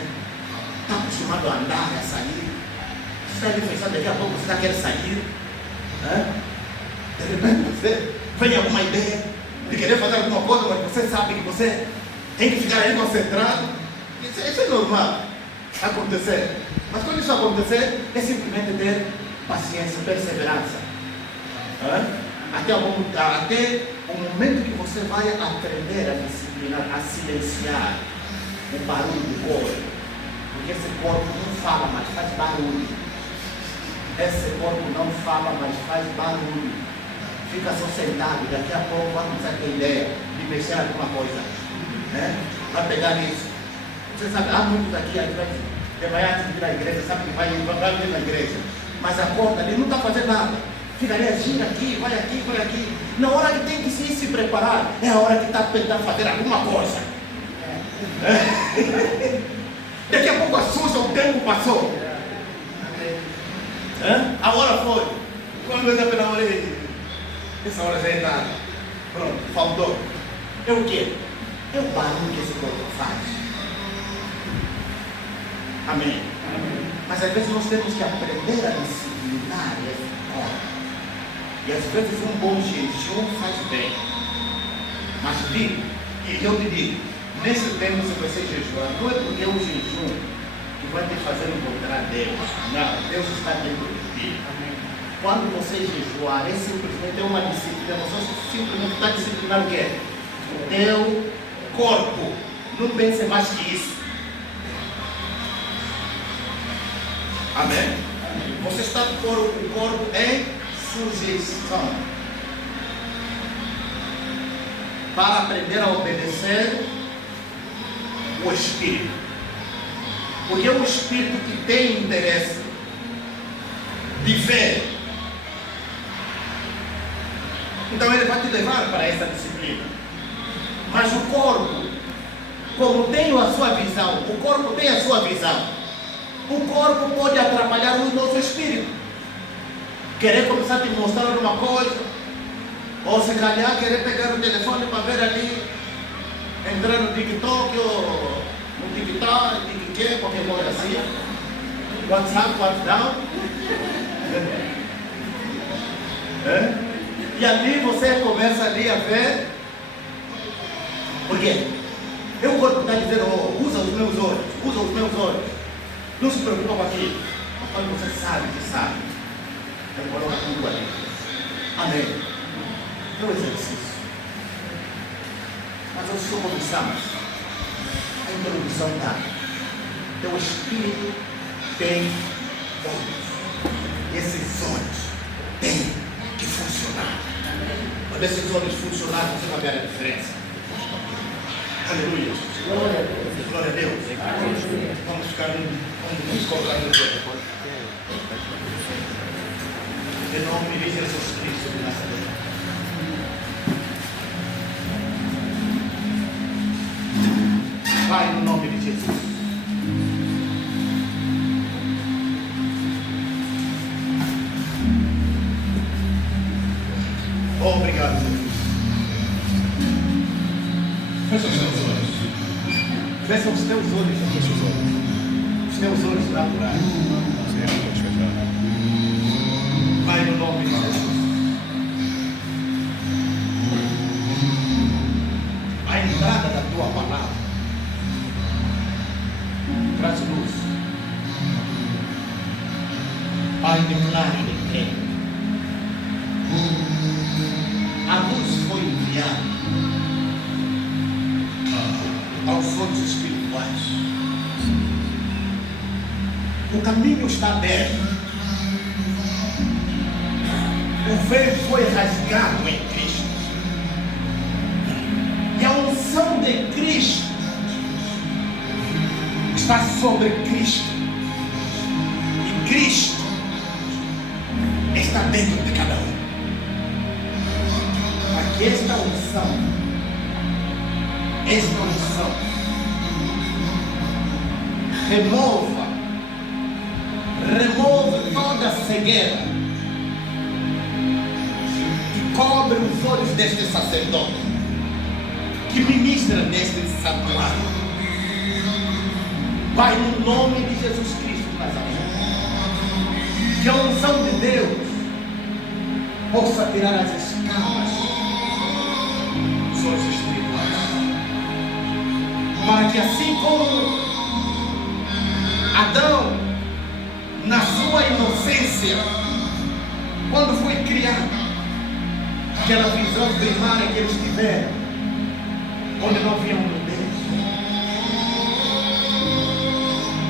está acostumado a andar, a sair. Você está ali pensando, daqui a pouco você já quer sair. Né? De repente você vem alguma ideia de querer fazer alguma coisa, mas você sabe que você tem que ficar aí concentrado. Isso é normal acontecer. Mas quando isso acontecer, é simplesmente ter paciência, perseverança. Até o momento que você vai aprender a disciplinar, a silenciar o barulho do corpo. Porque esse corpo não fala, mas faz barulho. Esse corpo não fala, mas faz barulho. Fica só sentado, daqui a pouco vai começar a ter ideia de mexer alguma coisa. Né? Vai pegar isso. Você sabe, há muitos aqui, às vezes, de manhã antes de vir à igreja, sabe que vai vir na igreja. Mas acorda ali, não está fazendo nada. Fica ali, gira aqui, vai aqui, vai aqui. Na hora que tem que se preparar, é a hora que está tentando fazer alguma coisa. Daqui a pouco assusta, o tempo passou. A hora foi. Quando eu olhei pela hora, essa hora já é tarde. Pronto, faltou. É o quê? É o barulho que esse corpo faz. Amém. Mas às vezes nós temos que aprender a disciplinar esse corpo. E às vezes um bom jejum faz bem. Mas digo, e eu te digo, nesse tempo se você jejuar, não é porque é o jejum que vai te fazer encontrar Deus. Não, Deus está dentro de ti. Quando você jejuar, é simplesmente uma disciplina. Você simplesmente está disciplinando o quê? O teu corpo. Não pense mais que isso. Amém? Você está por o corpo em sujeição para aprender a obedecer o Espírito. Porque é o Espírito que tem interesse de ver. Então ele vai te levar para essa disciplina. Mas o corpo, como tem a sua visão, o corpo tem a sua visão. O corpo pode atrapalhar o nosso espírito. Querer começar a te mostrar alguma coisa, ou se calhar querer pegar o telefone para ver ali, entrar no TikTok ou no TikTok, qualquer coisa assim. WhatsApp, WhatsApp. E ali você começa ali a ver. Por quê? O corpo está dizendo, usa os meus olhos, usa os meus olhos. Não se preocupa com aquilo. Mas quando você sabe que sabe, ele coloca tudo ali. Amém. É um exercício. Mas nós só começamos. A introdução está. Teu espírito tem olhos. E esses olhos têm que funcionar. Quando esses olhos funcionarem, você vai ver a diferença. Aleluia. Glória a Deus. Vamos ficar vamos colocar no corpo. Em nome de Jesus Cristo de Nazaré. Fecha os teus olhos. Fecha os teus olhos. Fecha os olhos. Os teus olhos naturais. Sim, pode fechar. Pai, no nome de Jesus. A entrada da tua palavra traz luz. Pai, declara e crê. A luz foi enviada aos olhos espirituais. O caminho está aberto. O véu foi rasgado em Cristo. E a unção de Cristo está sobre Cristo. E Cristo está dentro de cada um. Para que esta unção remove toda a cegueira que cobre os olhos deste sacerdote que ministra neste santuário. Pai, no nome de Jesus Cristo de Nazaré, que a unção de Deus possa tirar as escamas dos olhos espirituais, para que assim como Adão, na sua inocência, quando foi criado, aquela visão primária que eles tiveram, onde não viam nudez,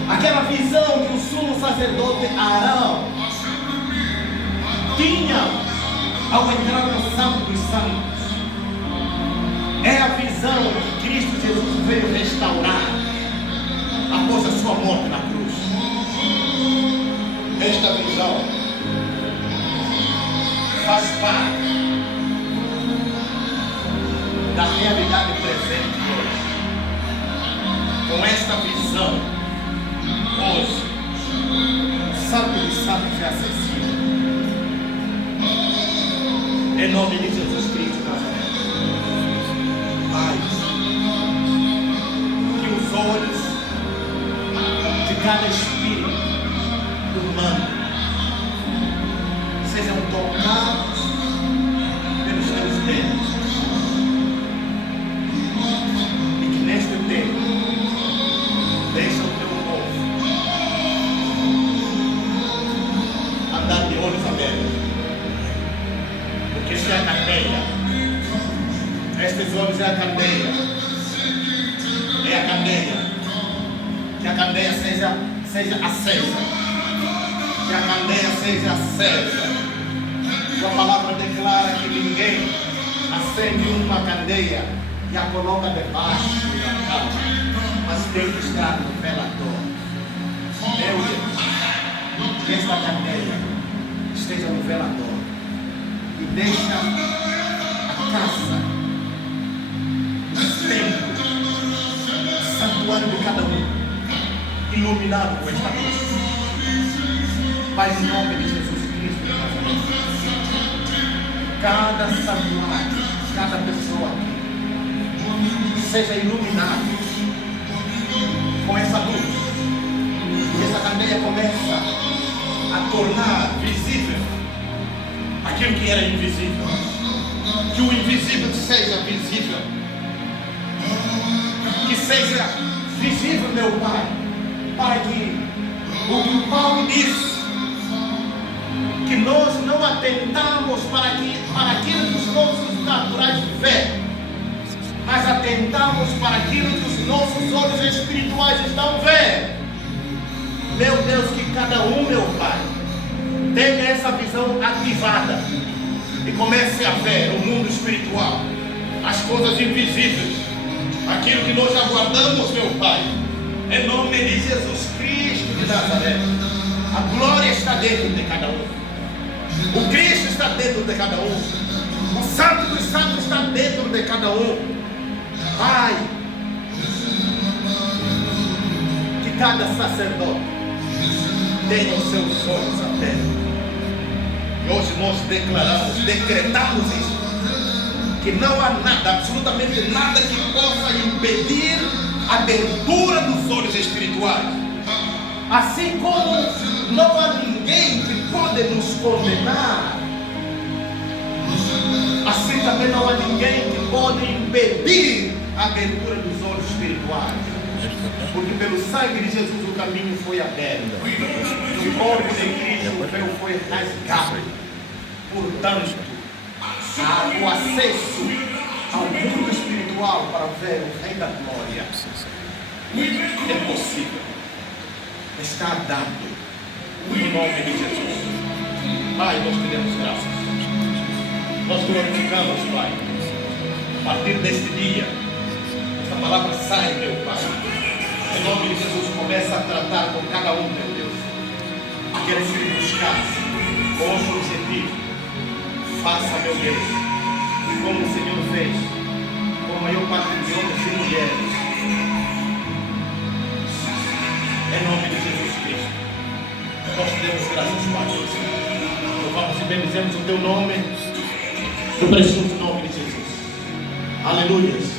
aquela visão que o sumo sacerdote Arão tinha ao entrar no Santo dos Santos, é a visão que Cristo Jesus veio restaurar após a sua morte na cruz. Esta visão faz parte da realidade presente hoje. Com esta visão, hoje, o Santo dos Santos é acessível. Em nome de Jesus Cristo de Nazaré. Pai, que os olhos de cada espírito humano sejam tocados pelos teus dedos, e que neste tempo deixa o teu povo andar de olhos abertos, porque esta é a candeia, estes olhos é a candeia, que a candeia seja acesa. Que a candeia seja acesa. Tua palavra declara que ninguém acende uma candeia e a coloca debaixo da cama, mas tem que estar no velador. Meu Deus, que esta candeia esteja no velador e deixa a casa, o templo, o santuário de cada um iluminado com esta luz. Pai, em nome de Jesus Cristo de Nazaré, cada santuário, cada pessoa aqui seja iluminado com essa luz, que essa candeia começa a tornar visível aquilo que era invisível, que o invisível seja visível, que seja visível, meu Pai, para que o que Paulo disse, que nós não atentamos para aquilo que os nossos naturais veem, mas atentamos para aquilo que os nossos olhos espirituais estão vendo. Meu Deus, que cada um, meu Pai, tenha essa visão ativada e comece a ver o mundo espiritual, as coisas invisíveis, aquilo que nós aguardamos, meu Pai, em nome de Jesus Cristo de Nazaré. A glória está dentro de cada um. O Cristo está dentro de cada um. O Santo dos Santos está dentro de cada um. Pai, que cada sacerdote tenha os seus olhos abertos. E hoje nós decretamos isso, que não há nada, absolutamente nada que possa impedir a abertura dos olhos espirituais. Assim como não há ninguém que pode nos condenar, assim também não há ninguém que pode impedir a abertura dos olhos espirituais. Porque pelo sangue de Jesus o caminho foi aberto. O corpo de Cristo, o véu foi rasgado. Portanto, há o acesso ao mundo espiritual para ver o Rei da Glória. É possível. Está dado no nome de Jesus. Pai, nós te damos graças. Nós glorificamos, Pai. A partir deste dia, esta palavra sai, meu Pai. Em nome de Jesus, começa a tratar com cada um, meu Deus. Aqueles que buscassem com outro objetivo. Faça, meu Deus, como o Senhor fez com a maior parte de homens e mulheres. Em nome de Jesus Cristo, nós te damos graças, Pai. Louvamos e bendizemos o teu nome, no precioso nome de Jesus. Aleluia.